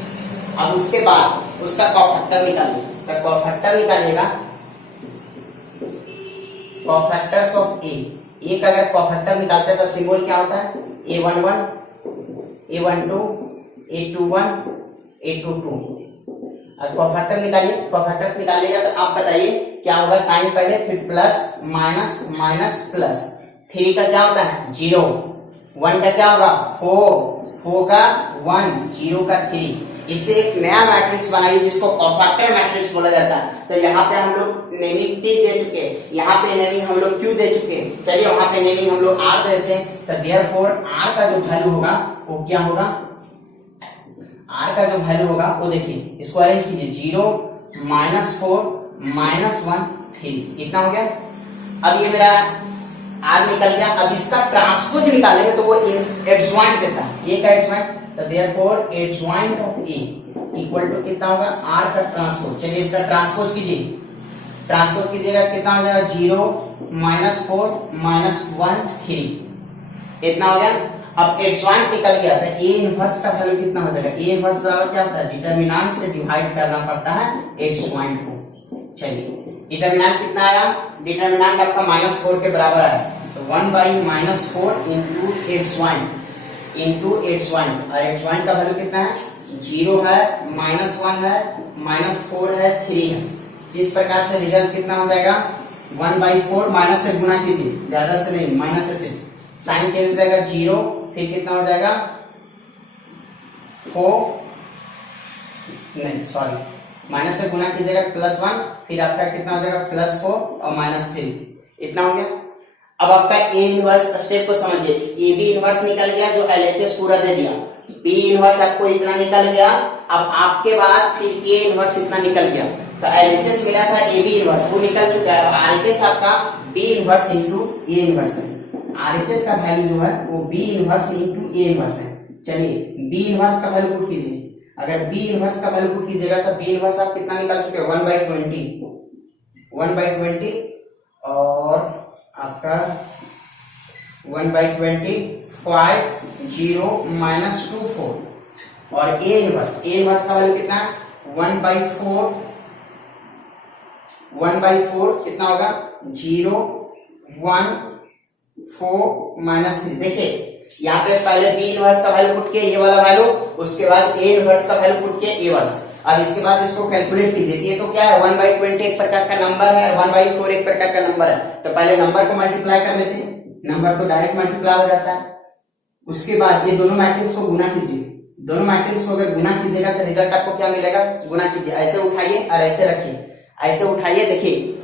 अब उसके बाद उसका कोफैक्टर निकालिए, तो कोफैक्टर निकालिएगा, कोफैक्टर्स ऑफ ए का अगर कोफैक्टर निकालते हैं तो सिंबल क्या होता है, a11 a12 a21 a22। अब कोफैक्टर निकालिए, कोफैक्टर्स निकालिएगा तो आप बताइए क्या होगा, साइन पहले फिर प्लस माइनस माइनस प्लस। 3 का क्या होता है 0, 1 का क्या होगा 4 का 1 0 का 3। इसे एक नया मैट्रिक्स बनाइए जिसको कोफैक्टर मैट्रिक्स बोला जाता है। तो यहाँ पे हम लोग नेमिंग टी दे चुके, यहाँ पे नेमिंग हम लोग क्यू दे चुके, चलिए वहां पे नेमिंग हम लोग आर देते हैं। तो देयरफॉर आर का जो वैल्यू होगा वो क्या होगा, आर का जो वैल्यू होगा वो देखिए, इसको अरेंज कीजिए 0 माइनस 4 माइनस 1 3 इतना हो गया। अब ये मेरा आर निकल गया। अब इसका ट्रांसपोज निकालेंगे तो वो एडजॉइंट देता है, ये का एडजॉइंट, तो therefore adjoint of A equal to कितना होगा, आर का ट्रांसपोज। चलिए इसका ट्रांसपोज कीजिए, ट्रांसपोज कीजिएगा कितना हो जाएगा 0 माइनस 4 माइनस 1 3 इतना हो गया। अब एडजॉइंट निकल गया था, ए इनवर्स का वैल्यू कितना हो जाएगा, ए इनवर्स बराबर क्या होता है, डिटरमिनेंट से डिवाइड करना पड़ता है एडजॉइंट को। चलिए डिटरमिनेंट कितना आया, डिटरमिनेंट आपका -4 के बराबर आया, तो 1/-4 इंटू एडजॉइंट और एडजॉइंट का वैल्यू कितना है 0 है, -1 है, -4 है, 3 है। जिस प्रकार से रिजल्ट कितना हो जाएगा 1/4 माइनस से गुना कीजिए, ज्यादा से नहीं माइनस से, साइन चेंज हो जाएगा 0, फिर कितना हो जाएगा 4 नहीं सॉरी माइनस से गुना कीजिएगा +1, फिर आपका कितना हो जाएगा +4 और -3 इतना हो गया। अब आपका ए इनवर्स स्टेप को समझिए, ए बी इनवर्स निकल गया जो एलएचएस पूरा दे दिया, बी इनवर्स आपको इतना निकल गया अब आपके बाद फिर ए इनवर्स इतना निकल गया, तो एलएचएस मिला था ए बी इनवर्स, वो निकल चुका है। आरएचएस आपका बी इनवर्स इंटू ए इनवर्स है। आरएचएस का वैल्यू जो है वो बी इनवर्स इंटू ए इनवर्स है। चलिए बी इनवर्स का वैल्यू पुट कीजिए। अगर बी इनवर्स का वैल्यू पुट कीजिएगा तो बी इनवर्स आप कितना निकाल चुके हैं, 1/20 और आपका 1/20 5 0 -2 4 और ए इनवर्स का वैल्यू कितना, 1/4 कितना होगा, 0 1 4 -3। देखिए यहाँ पे पहले बी इनवर्स का वैल्यू पुट किया ये वाला वैल्यू, उसके बाद ए इनवर्स का वैल्यू पुट किया ए वाला। अब इसके बाद इसको कैलकुलेट कीजिए। ये तो क्या है, 1/20 एक प्रकार का नंबर है, 1/4 एक प्रकार का नंबर है। तो पहले नंबर को मल्टीप्लाई कर लेते हैं, नंबर तो डायरेक्ट मल्टीप्लाई हो जाता है। उसके बाद ये दोनों मैट्रिक्स को गुना कीजिए। दोनों मैट्रिक्स को अगर गुना कीजिएगा तो रिजल्ट आपको क्या मिलेगा, गुना कीजिए। ऐसे उठाइए और ऐसे रखिए, ऐसे उठाइए, देखिए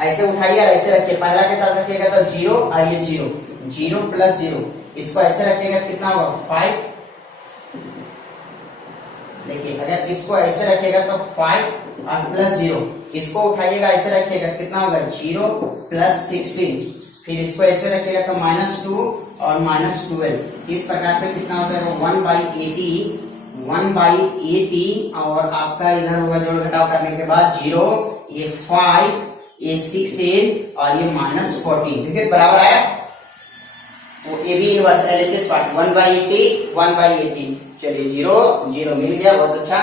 ऐसे उठाइए और ऐसे रखिए। पहला के साथ रखिएगा तो 0 और ये 0 0 + 0, इसको ऐसे रखिएगा कितना होगा 5। देखिए अगर इसको ऐसे रखिएगा तो 5 और +0, इसको उठाइएगा ऐसे रखिएगा कितना होगा 0 + 16, फिर इसको ऐसे रखिएगा तो -2 और -12। इस प्रकार से कितना हो जाएगा 1/80 और आपका इधर होगा जोड़ घटाव करने के बाद 0, ये 5, ये 16 और ये -14। देखिए बराबर आया। वो A B inverse LHS part 1/80 चलिए 0 0 मिल गया, बहुत अच्छा।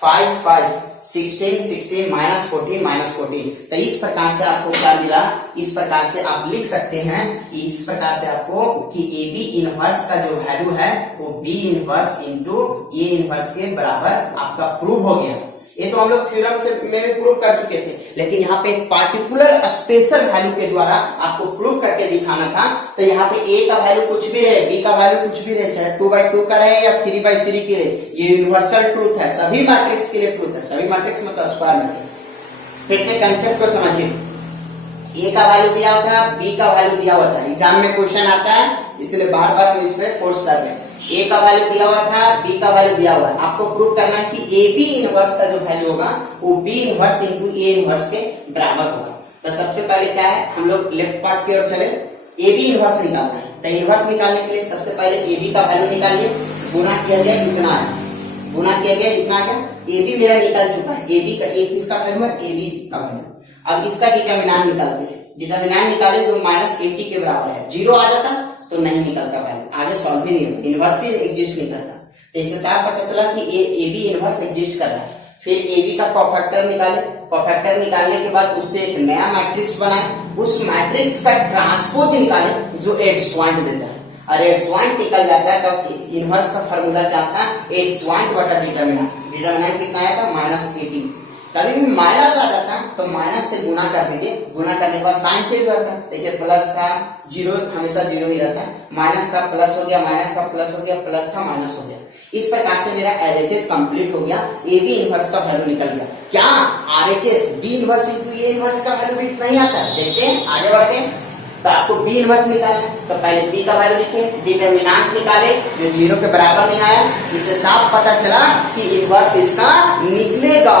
5 5 16 16 -14 तो इस प्रकार से आपको क्या मिला, इस प्रकार से आप लिख सकते हैं, इस प्रकार से आपको कि ए बी इनवर्स का जो वैल्यू है वो बी इनवर्स इंटू ए इनवर्स के बराबर आपका प्रूव हो गया। ये तो हम लोग थ्योरम से में प्रूव कर चुके थे, लेकिन यहाँ पे एक पार्टिकुलर स्पेशल वैल्यू के द्वारा आपको प्रूव करके दिखाना था। तो यहाँ पे ए का वैल्यू कुछ भी रहे, बी का वैल्यू कुछ भी रहे, चाहे 2/2 का रहे या 3/3 के लिए, ये यूनिवर्सल ट्रूथ है, सभी मैट्रिक्स के लिए ट्रूथ है। सभी मैट्रिक्स मतलब स्क्वायर मैट्रिक्स। फिर से कंसेप्ट को समझिए। ए का वैल्यू दिया हुआ था, बी का वैल्यू दिया हुआ था, एग्जाम में क्वेश्चन आता है, इसलिए बार बार हम इसमें फोर्स कर रहे हैं। ए का वैल्यू दिया हुआ था, बी का वैल्यू दिया हुआ है, आपको प्रूव करना है कि ए बी इनवर्स का जो वैल्यू होगा वो बी इनवर्स इंटू ए इनवर्स के बराबर होगा। तो सबसे पहले क्या है, हम लोग लेफ्ट पार्ट की ओर चले, ए बी इनवर्स निकालना है। तो इनवर्स निकालने के लिए सबसे पहले ए बी का वैल्यू निकालिए। गुना किया गया इतना है, गुना किया गया इतना क्या, ए बी मेरा निकल चुका है। ए बी का ए किसका वैल्यू है, ए बी का वैल्यू। अब इसका डिटरमिनेंट निकालते हैं। डिटरमिनेंट निकाले जो -80 के बराबर है। 0 आ जाता तो नहीं निकलता वैल्यू, आगे सॉल्व ही नहीं होता, इनवर्स ही एग्जिस्ट नहीं करता। तो इससे साफ पता चला कि ए बी इनवर्स एग्जिस्ट कर रहा है। फिर ए बी का कोफैक्टर निकाले। कोफैक्टर निकालने के बाद उससे एक नया मैट्रिक्स बनाए, उस मैट्रिक्स का ट्रांसपोज निकाले जो एडजॉइंट देता है, और एडजॉइंट निकल जाता है तब इनवर्स का फार्मूला क्या आता है, एडजॉइंट बटा डिटरमिनेंट। डिटरमिनेंट कितना आया था -80। कभी भी माइनस आ जाता है तो माइनस से गुना कर दीजिए, गुना करने के बाद साइन चेंज होता है। देखिए प्लस था 0 हमेशा 0 ही रहता है, माइनस का प्लस हो गया, माइनस का प्लस हो गया, प्लस था माइनस हो गया। इस प्रकार से मेरा एलएचएस कंप्लीट हो गया, ए बी इनवर्स का वैल्यू निकल गया। क्या आरएचएस बी इनवर्स इंटू ए इनवर्स का वैल्यू भी नहीं आता है, देखते हैं आगे बढ़ते हैं। तो आपको बी इनवर्स निकालना है, तो पहले बी का वैल्यू लिखे, डिटरमिनेंट निकाले जो 0 के बराबर नहीं आया, इससे साफ पता चला कि इनवर्स इसका निकलेगा।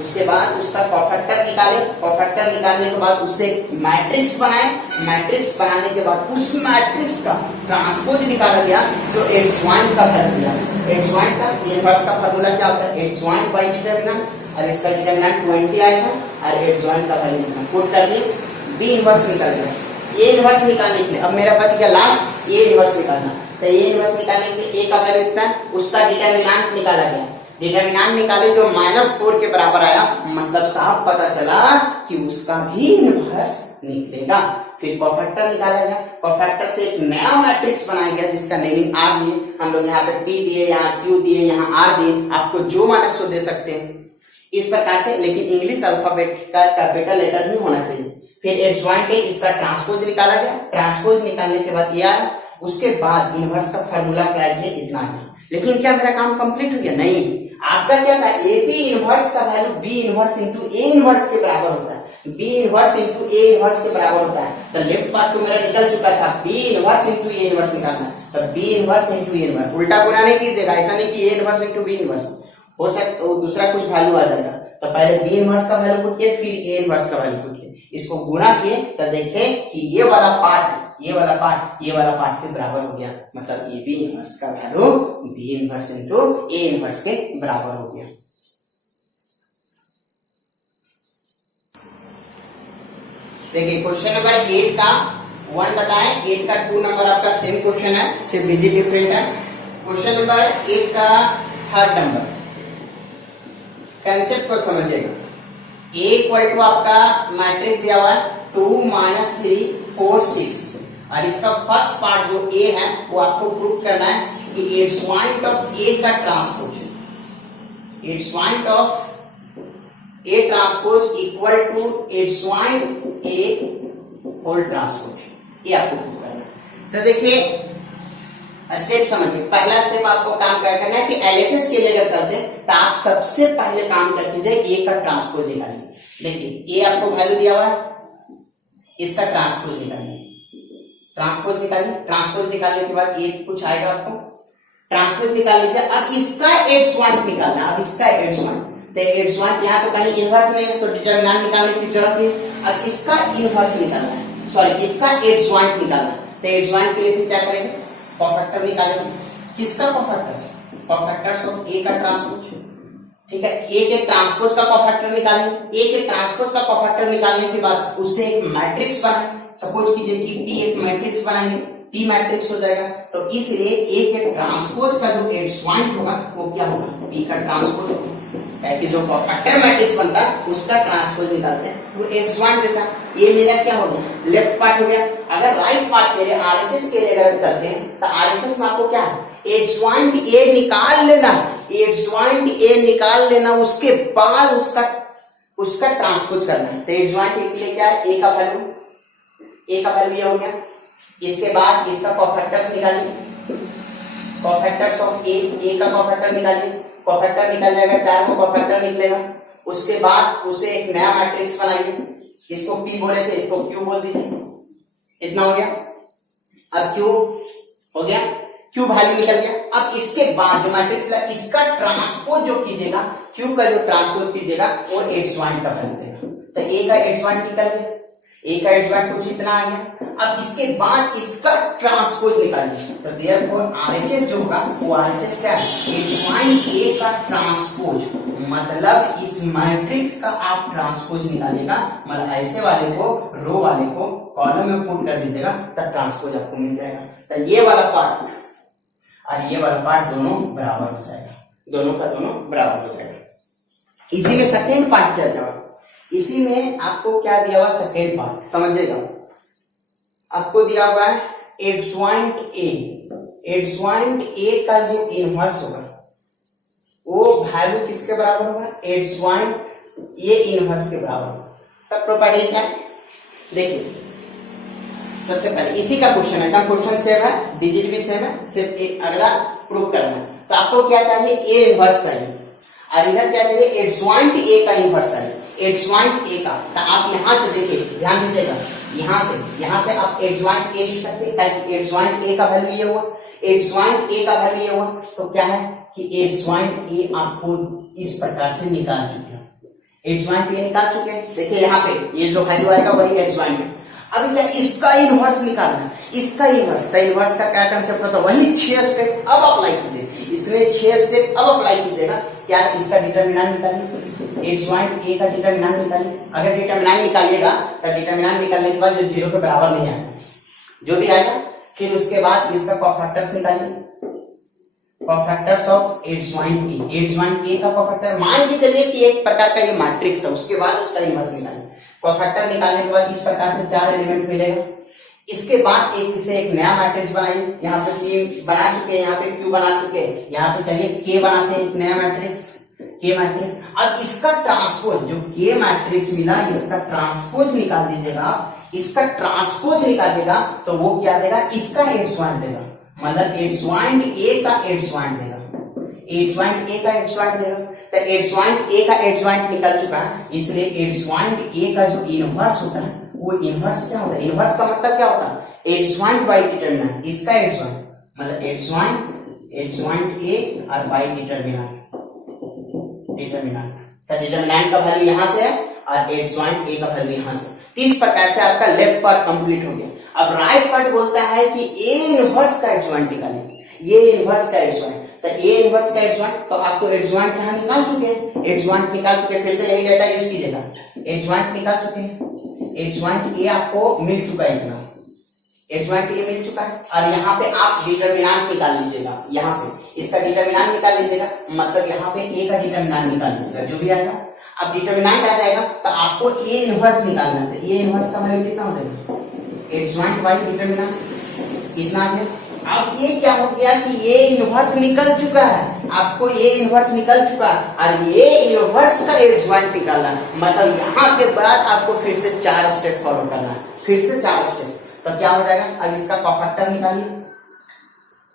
उसके बाद उसका कोफैक्टर निकाले, कोफैक्टर निकालने के बाद उससे मैट्रिक्स बनाए, मैट्रिक्स बनाने के बाद उस मैट्रिक्स का ट्रांसपोज निकाला गया जो एडजॉइंट का वैल्यू दिया। एडजॉइंट का इनवर्स का फार्मूला क्या होता है, एडजॉइंट बाय डिटरमिनेंट, और इसका डिटरमिनेंट 20 आया था और एडजॉइंट का वैल्यू निकाला, पुट कर दिए, बी इनवर्स निकल गया। ए इनवर्स निकालने के लिए अब मेरा बच गया लास्ट ए इनवर्स निकालना। तो ए इनवर्स निकालने के लिए ए का वैल्यू इतना, उसका डिटरमिनेंट निकाला गया। डिटरमिनेंट निकाले जो -4 के बराबर आया, मतलब साफ पता चला कि उसका भी इनवर्स निकलेगा। फिर कोफैक्टर निकाला गया, कोफैक्टर से एक नया मैट्रिक्स बनाया गया जिसका नेमिंग आर दिए, हम लोग यहाँ पे टी दिए, यहाँ क्यू दिए, यहाँ आर दिए, आपको जो माना सो दे सकते हैं इस प्रकार से, लेकिन इंग्लिश अल्फाबेट का कैपिटल लेटर ही होना चाहिए। फिर एडजॉइंट है, इसका ट्रांसपोज निकाला गया, ट्रांसपोज निकालने के बाद ये आया, उसके बाद इनवर्स का फार्मूला क्या है इतना है। लेकिन क्या मेरा काम कंप्लीट हो गया, नहीं। आपका क्या था, ए बी इनवर्स का वैल्यू बी इनवर्स इंटू ए इनवर्स के बराबर होता है। बी इनवर्स इंटू ए इनवर्स के बराबर होता है। तो लेफ्ट पार्ट तो मेरा निकल चुका था, बी इनवर्स इंटू ए इनवर्स निकालना है। तो बी इनवर्स इंटू ए इनवर्स, उल्टा गुना नहीं कीजिएगा, ऐसा नहीं कि A inverse into B inverse, हो सकता दूसरा कुछ वैल्यू आ जाएगा। तो पहले बी इनवर्स का वैल्यू पुट किए, फिर ए इनवर्स का वैल्यू पुट किए, इसको गुना किए तो देखे कि ये वाला पार्ट ये वाला पार्ट के बराबर हो गया, मतलब ए बी इनवर्स का वैल्यू बी इनवर्स इंटू ए इनवर्स के बराबर हो गया। देखिए क्वेश्चन नंबर 8 का 1 बताएं, 8 का 2 नंबर आपका सेम क्वेश्चन है, सिर्फ डिजिट डिफरेंट है। क्वेश्चन नंबर 8 का 3rd नंबर, कंसेप्ट को समझिएगा। ए इक्वल टू आपका मैट्रिक्स दिया हुआ है 2 - 3 4 6, और इसका फर्स्ट पार्ट जो ए है वो आपको प्रूव करना है कि इट्स पॉइंट ऑफ ए का transpose, its point of A transpose equal to its point A whole transpose, ये आपको प्रूव करना है। तो देखिए स्टेप समझिए, पहला स्टेप आपको काम क्या करना है कि एलएचएस के लिए अगर चलते हैं तो आप सबसे पहले काम कर कीजिए ए का ट्रांसपोज निकालिए। देखिए ए आपको वैल्यू दिया हुआ है, इसका ट्रांसपोज निकालिए, ट्रांसपोज निकालिए, ट्रांसपोज निकालने के बाद ये कुछ आएगा आपको, ट्रांसपोज निकाल लीजिए। अब इसका एड्स पॉइंट निकालना, अब इसका एड्स पॉइंट, तो एड्स पॉइंट यहाँ तो कहीं इनवर्स नहीं है तो डिटरमिनेंट निकालने की जरूरत नहीं। अब इसका इनवर्स निकालना है, सॉरी इसका एड्स पॉइंट निकालना है। तो एड्स पॉइंट के लिए फिर क्या करेंगे, कोफैक्टर निकालेंगे। किसका कोफैक्टर्स, कोफैक्टर्स ऑफ ए का ट्रांसपोज, ठीक है, ए के ट्रांसपोज का कोफैक्टर निकालेंगे। ए के ट्रांसपोज का कोफैक्टर निकालने के बाद उससे एक मैट्रिक्स बनाए, सपोज कीजिए कि पी एक मैट्रिक्स बनाएंगे, पी मैट्रिक्स हो जाएगा। तो इसलिए ए के ट्रांसपोज का जो एड्स पॉइंट होगा वो क्या होगा, पी का ट्रांसपोज होगा, कि जो कोफैक्टर मैट्रिक्स बनता है उसका ट्रांसपोज निकालते हैं, वो एड्स पॉइंट देता है। ये मेरा क्या हो गया, लेफ्ट पार्ट हो गया। अगर राइट पार्ट के लिए आरएचएस के लिए अगर करते हैं तो आरएचएस में आपको क्या है, एड्स पॉइंट ए निकाल लेना, एड्स पॉइंट ए निकाल लेना, उसके बाद उसका ट्रांसपोज करना है। तो एड्स पॉइंट के लिए क्या है, ए का वैल्यू ये हो गया। इसके बाद इसका कोफैक्टर्स निकालिए, कोफैक्टर्स ऑफ ए का कोफैक्टर निकालिए, कोफैक्टर निकल जाएगा, 4 को कोफैक्टर निकलेगा। उसके बाद उसे एक नया मैट्रिक्स बनाइए, इसको पी बोले थे इसको क्यू बोल दीजिए, इतना हो गया। अब क्यू हो गया, क्यू वैल्यू निकल गया। अब इसके बाद जो मैट्रिक्स है इसका ट्रांसपोज जो कीजिएगा, क्यू का जो ट्रांसपोज कीजिएगा वो एड्स पॉइंट का वैल्यू देगा। तो ए का एड्स पॉइंट निकल गया, ए का एड्स पॉइंट कुछ इतना आ गया। अब इसके बाद इसका ट्रांसपोज निकालिए, तो देयरफॉर आरएचएस जो होगा वो आरएचएस क्या है, एड्स पॉइंट ए का ट्रांसपोज, मतलब इस मैट्रिक्स का आप ट्रांसपोज निकालेगा, मतलब ऐसे वाले को रो वाले को कॉलम में पुट कर दीजिएगा तो ट्रांसपोज आपको मिल जाएगा। तो ये वाला पार्ट और ये वाला पार्ट दोनों बराबर हो जाएगा, दोनों का दोनों बराबर हो जाएगा। इसी में सेकेंड पार्ट क्या था, इसी में आपको क्या दिया हुआ, सेकेंड पार्ट समझिएगा। आपको दिया हुआ है adds point A, adds point A का जो इनवर्स होगा वो वैल्यू किसके बराबर होगा, एड्स पॉइंट ए इनवर्स के बराबर। तब प्रॉपर्टीज है, देखिए सबसे पहले इसी का क्वेश्चन है, क्वेश्चन सेम है, डिजिट भी सेम है, सिर्फ एक अगला प्रूव करना है। तो आपको क्या चाहिए, ए इनवर्स चाहिए, और इधर क्या चाहिए, एड्स पॉइंट ए का इनवर्स चाहिए, एड्स पॉइंट ए का। तो आप यहां से देखिए, ध्यान दीजिएगा, यहां से आप एड्स पॉइंट ए लिख सकते हैं, एड्स पॉइंट ए का वैल्यू ये हुआ, एड्स पॉइंट ए का वैल्यू ये हुआ। तो क्या है कि एड्स पॉइंट ए आपको इस प्रकार से निकाल चुके हैं, एड्स पॉइंट ए निकाल चुके हैं। देखिए यहाँ पे ये जो वैल्यू आएगा वही एड्स पॉइंट है। अब क्या इसका इनवर्स निकालना है, इसका इनवर्स, तो इनवर्स का क्या कंसेप्ट होता है, वही 6 स्टेप अब अप्लाई कीजिए, इसमें 6 स्टेप अब अप्लाई कीजिएगा। क्या इसका डिटरमिनेंट निकालिए, एड्स पॉइंट ए का डिटरमिनेंट निकालिए। अगर डिटरमिनेंट निकालिएगा तो डिटरमिनेंट निकालने के बाद जो 0 के बराबर नहीं आएगा, जो भी आएगा, फिर उसके बाद इसका कोफैक्टर्स निकालिए, cofactors of adds point A, adds point A का कोफैक्टर मान के चलिए कि एक प्रकार का ये मैट्रिक्स है, उसके बाद उसका इनवर्स निकालिए। कोफैक्टर निकालने के बाद इस प्रकार से 4 एलिमेंट मिलेगा। इसके बाद एक नया मैट्रिक्स बनाइए, यहाँ पे P बना चुके हैं, यहाँ पे Q बना चुके हैं, यहाँ पे चलिए K बनाते हैं, एक नया मैट्रिक्स K मैट्रिक्स। अब इसका ट्रांसपोज जो K मैट्रिक्स मिला, इसका ट्रांसपोज निकाल दीजिएगा, इसका ट्रांसपोज निकालिएगा तो वो क्या देगा, इसका एड्स पॉइंट देगा, मतलब एड्स पॉइंट ए का एड्स पॉइंट देगा, एड्स पॉइंट ए का एड्स पॉइंट देगा। तो एडजॉइंट ए का एडजॉइंट निकल चुका है, इसलिए एडजॉइंट ए का जो इनवर्स होता है वो इनवर्स क्या होता है, इनवर्स का मतलब क्या होता है, एडजॉइंट बाई डिटरमिनेंट, इसका एडजॉइंट मतलब एडजॉइंट ए और बाई डिटरमिनेंट का डिटरमिनेंट का वैल्यू यहां से है और एडजॉइंट ए का वैल्यू यहां से। इस प्रकार से आपका लेफ्ट पार्ट कंप्लीट हो गया। अब राइट पार्ट बोलता है कि ए इनवर्स का एडजॉइंट निकालें, ये इनवर्स का एडजॉइंट, तो ए इनवर्स का एडजॉइंट, तो आपको एडजॉइंट यहां निकाल चुके हैं, एडजॉइंट निकाल चुके हैं, फिर से यही डेटा यूज कीजिएगा, एडजॉइंट निकाल चुके हैं, एडजॉइंट ए आपको मिल चुका है, इतना एडजॉइंट ए मिल चुका है। और यहाँ पे आप डिटरमिनेंट निकाल लीजिएगा, यहाँ पे इसका डिटरमिनेंट निकाल लीजिएगा, मतलब यहाँ पे ए का डिटरमिनेंट निकाल लीजिएगा, जो भी आएगा। अब डिटरमिनेंट आ जाएगा तो आपको ए इनवर्स निकालना है, ए इनवर्स का वैल्यू कितना हो जाएगा, एडजॉइंट बाई डिटरमिनेंट कितना आ गया। अब ये क्या हो गया कि ये इनवर्स निकल चुका है, आपको ये इनवर्स निकल चुका है और ये इनवर्स का एडजॉइंट निकालना है, मतलब यहाँ के बाद आपको फिर से 4 स्टेप फॉलो करना है, फिर से 4 स्टेप। तो क्या हो जाएगा, अब इसका कोफैक्टर निकालिए,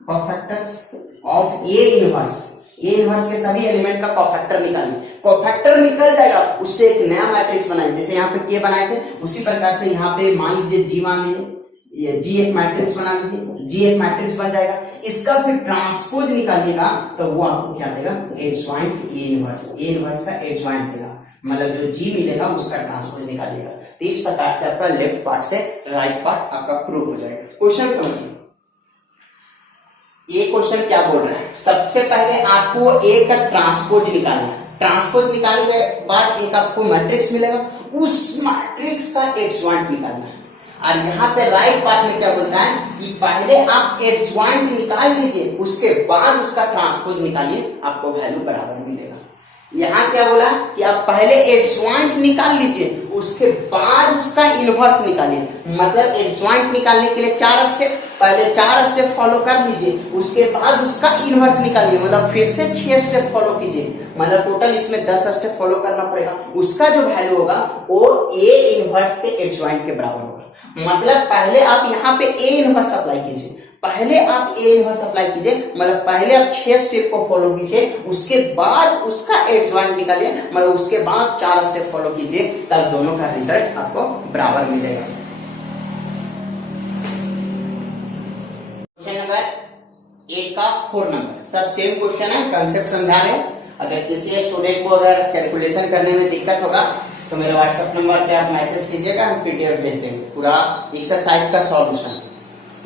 cofactors of A inverse, A inverse के सभी एलिमेंट का कोफैक्टर निकालिए, कोफैक्टर निकल जाएगा, उससे एक नया मैट्रिक्स बनाए, जैसे यहाँ पे के बनाए थे उसी प्रकार से यहाँ पे मान लीजिए जी, मान लीजिए ये जी एक मैट्रिक्स बना लीजिए, जी एक मैट्रिक्स बन जाएगा, इसका फिर ट्रांसपोज निकालिएगा तो वो आपको क्या देगा, adjoint A inverse, A inverse का एडजॉइंट देगा, मतलब जो जी मिलेगा उसका ट्रांसपोज निकालिएगा। तो इस प्रकार से आपका लेफ्ट पार्ट से राइट पार्ट आपका प्रूव हो जाएगा। क्वेश्चन समझिए, ये क्वेश्चन क्या बोल रहा है, सबसे पहले आपको ए का ट्रांसपोज निकालना है, ट्रांसपोज निकालने के बाद एक आपको मैट्रिक्स मिलेगा, उस मैट्रिक्स का एडजॉइंट निकालना है। और यहाँ पे राइट पार्ट में क्या बोलता है कि पहले आप एडजॉइंट निकाल लीजिए, उसके बाद उसका ट्रांसपोज निकालिए, आपको वैल्यू बराबर मिलेगा। यहाँ क्या बोला कि आप पहले एडजॉइंट निकाल लीजिए, उसके बाद उसका इनवर्स निकालिए, मतलब एडजॉइंट निकालने के लिए 4 स्टेप, पहले 4 स्टेप फॉलो कर लीजिए, उसके बाद उसका इनवर्स निकालिए, मतलब फिर से 6 स्टेप फॉलो कीजिए, मतलब टोटल इसमें 10 स्टेप फॉलो करना पड़ेगा। उसका जो वैल्यू होगा वो ए इनवर्स के एडजॉइंट के बराबर होगा। मतलब पहले आप यहाँ पे ए इनवर्स अप्लाई कीजिए, पहले आप ए इनवर्स अप्लाई कीजिए, मतलब पहले आप 6 स्टेप को फॉलो कीजिए, उसके बाद उसका एडजॉइंट निकालिए, मतलब उसके बाद 4 स्टेप फॉलो कीजिए, तब दोनों का रिजल्ट आपको बराबर मिलेगा। क्वेश्चन नंबर 8 का 4 नंबर सब सेम क्वेश्चन है, कंसेप्ट समझा रहे हैं। अगर किसी स्टूडेंट को अगर कैलकुलेशन करने में दिक्कत होगा तो मेरे व्हाट्सएप नंबर पे आप मैसेज कीजिएगा, हम पीडीएफ भेज देंगे पूरा एक्सरसाइज का सॉल्यूशन।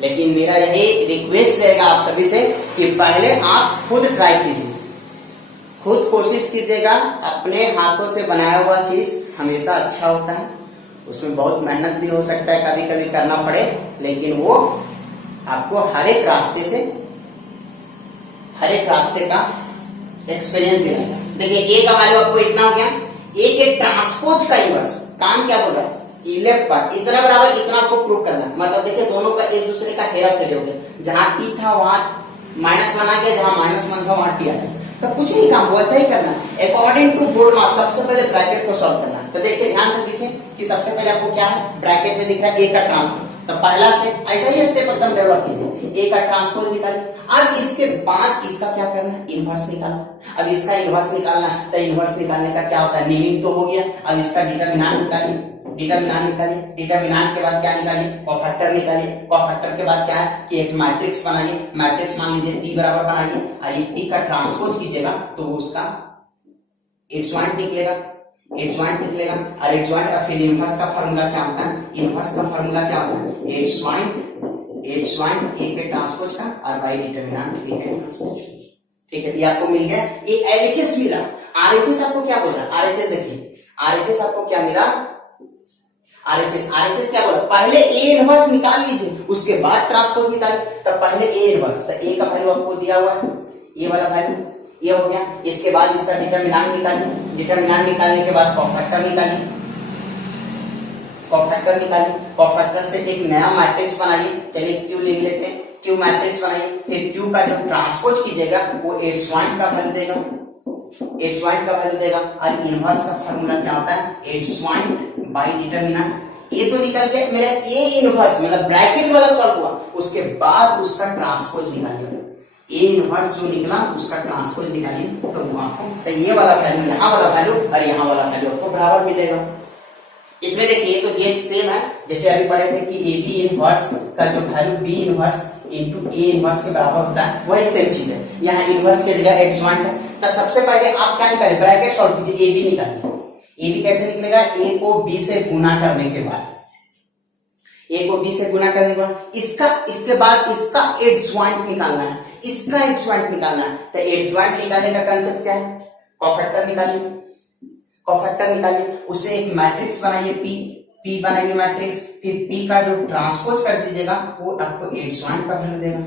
लेकिन मेरा यही रिक्वेस्ट रहेगा आप सभी से कि पहले आप खुद ट्राई कीजिए, खुद कोशिश कीजिएगा, अपने हाथों से बनाया हुआ चीज हमेशा अच्छा होता है, उसमें बहुत मेहनत भी हो सकता है, कभी कभी करना पड़े, लेकिन वो आपको हर एक रास्ते का एक्सपीरियंस दिलाएगा। देखिए ए का वैल्यू आपको इतना हो गया, ए के ट्रांसपोज का इनवर्स, काम क्या बोल रहा है, लेफ्ट पार्ट इतना बराबर इतना आपको प्रूव करना है, मतलब देखिए दोनों का एक दूसरे का हेरा फेरी हो गया, जहां टी था वहां -1 आ गया, जहां -1 था वहां टी आ गया, तो कुछ नहीं काम वैसा ही करना है अकॉर्डिंग टू बोर्ड मार्क्स। सबसे पहले ब्रैकेट को सॉल्व करना है, तो देखिए ध्यान से देखिए कि सबसे पहले आपको क्या है, ब्रैकेट में दिख रहा है ए का ट्रांसपोज, तो पहला स्टेप ऐसा ही स्टेप एकदम डेवलप कीजिए, ए का ट्रांसपोज निकालिए। अब इसके बाद इसका क्या करना है, इनवर्स निकालना। अब इसका इनवर्स निकालना है, तो इनवर्स निकालने का क्या होता है, नेमिंग तो हो गया। अब इसका डिटरमिनेंट निकालिए, डिटरमिनेंट के बाद क्या निकालिए, कोफैक्टर निकालिए, कोफैक्टर के बाद क्या है कि एक मैट्रिक्स बनाइए, मैट्रिक्स मान लीजिए P बराबर बनाइए, और ये P का ट्रांसपोज कीजिएगा तो उसका एडजॉइंट निकलेगा, और एडजॉइंट का फिर इनवर्स का फार्मूला क्या होता है, इनवर्स का फार्मूला क्या होता है, एडजॉइंट ए के ट्रांसपोज का और बाई डिटरमिनेंट बी के ट्रांसपोज। ठीक है, ये आपको मिल गया। ये एलएचएस मिला, आरएचएस आपको क्या बोल रहा है, आरएचएस देखिए, आरएचएस आपको क्या मिला, आरएचएस क्या बोला, पहले ए इनवर्स निकाल लीजिए, उसके बाद ट्रांसपोज निकालिए, तब पहले ए इनवर्स, तो ए का वैल्यू आपको दिया हुआ है, ये वाला वैल्यू ये हो गया। इसके बाद इसका डिटरमिनेंट निकालिए, डिटरमिनेंट निकालने के बाद कोफैक्टर निकालिए, कोफैक्टर से एक नया मैट्रिक्स बनाइए, चलिए क्यू लिख लेते हैं, क्यू मैट्रिक्स बनाइए, फिर क्यू का जो ट्रांसपोज कीजिएगा वो एडजॉइंट का वैल्यू देगा, और इनवर्स का फार्मूला क्या होता है, एडजॉइंट बाई डिटरमिनेंट। ये तो निकल गया मेरा ए इनवर्स, मतलब ब्रैकेट वाला सॉल्व हुआ, उसके बाद उसका ट्रांसपोज निकालिए, ए इनवर्स जो निकला उसका ट्रांसपोज निकालिए तो वो आपको, तो ये वाला वैल्यू, यहाँ वाला वैल्यू और यहाँ वाला वैल्यू आपको बराबर मिलेगा। इसमें देखिए तो ये सेम है जैसे अभी पढ़े थे कि ए बी इनवर्स का जो वैल्यू बी इनवर्स इंटू ए इनवर्स के बराबर होता है, वही सेम चीज है। यहाँ इनवर्स की जगह एडजॉइंट है, तो सबसे पहले आप क्या निकालिए, ब्रैकेट सॉल्व कीजिए, ए बी निकालिए। ए बी कैसे निकलेगा, ए को बी से गुना करने के बाद, ए को बी से गुना करने के बाद इसके बाद इसका एडजॉइंट निकालना है, इसका एडजॉइंट निकालना है। तो एडजॉइंट निकालने का कांसेप्ट क्या है, कॉफैक्टर निकालिए, कॉफैक्टर निकालिए, उससे एक मैट्रिक्स बनाइए पी बनाइए मैट्रिक्स, फिर पी का जो ट्रांसपोज कर दीजिएगा वो आपको एडजॉइंट का वैल्यू देगा,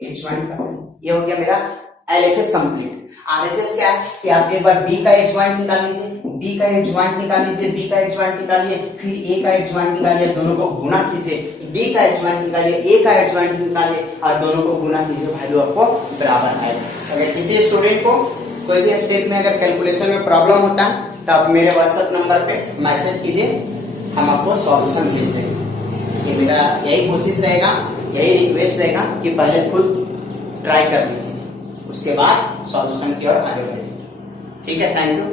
एडजॉइंट का वैल्यू। ये हो गया मेरा एलएचएस कंप्लीट। आरएचएस क्या है कि आप एक बार बी का एडजॉइंट निकाल लीजिए, बी का एडजॉइंट निकाल लीजिए, बी का एडजॉइंट निकालिए, फिर ए का एडजॉइंट निकालिए, दोनों को गुना कीजिए, बी का एडजॉइंट निकालिए, ए का एडजॉइंट निकालिए और दोनों को गुना कीजिए, वैल्यू आपको बराबर आएगा। अगर किसी स्टूडेंट को कोई भी स्टेप में अगर कैलकुलेशन में प्रॉब्लम होता है तो आप मेरे व्हाट्सएप नंबर पे मैसेज कीजिए, हम आपको सॉल्यूशन भेज देंगे। ये मेरा यही कोशिश रहेगा, यही रिक्वेस्ट रहेगा कि पहले खुद ट्राई कर लीजिए, उसके बाद सॉल्यूशन की ओर आगे बढ़ेंगे। ठीक है, थैंक यू।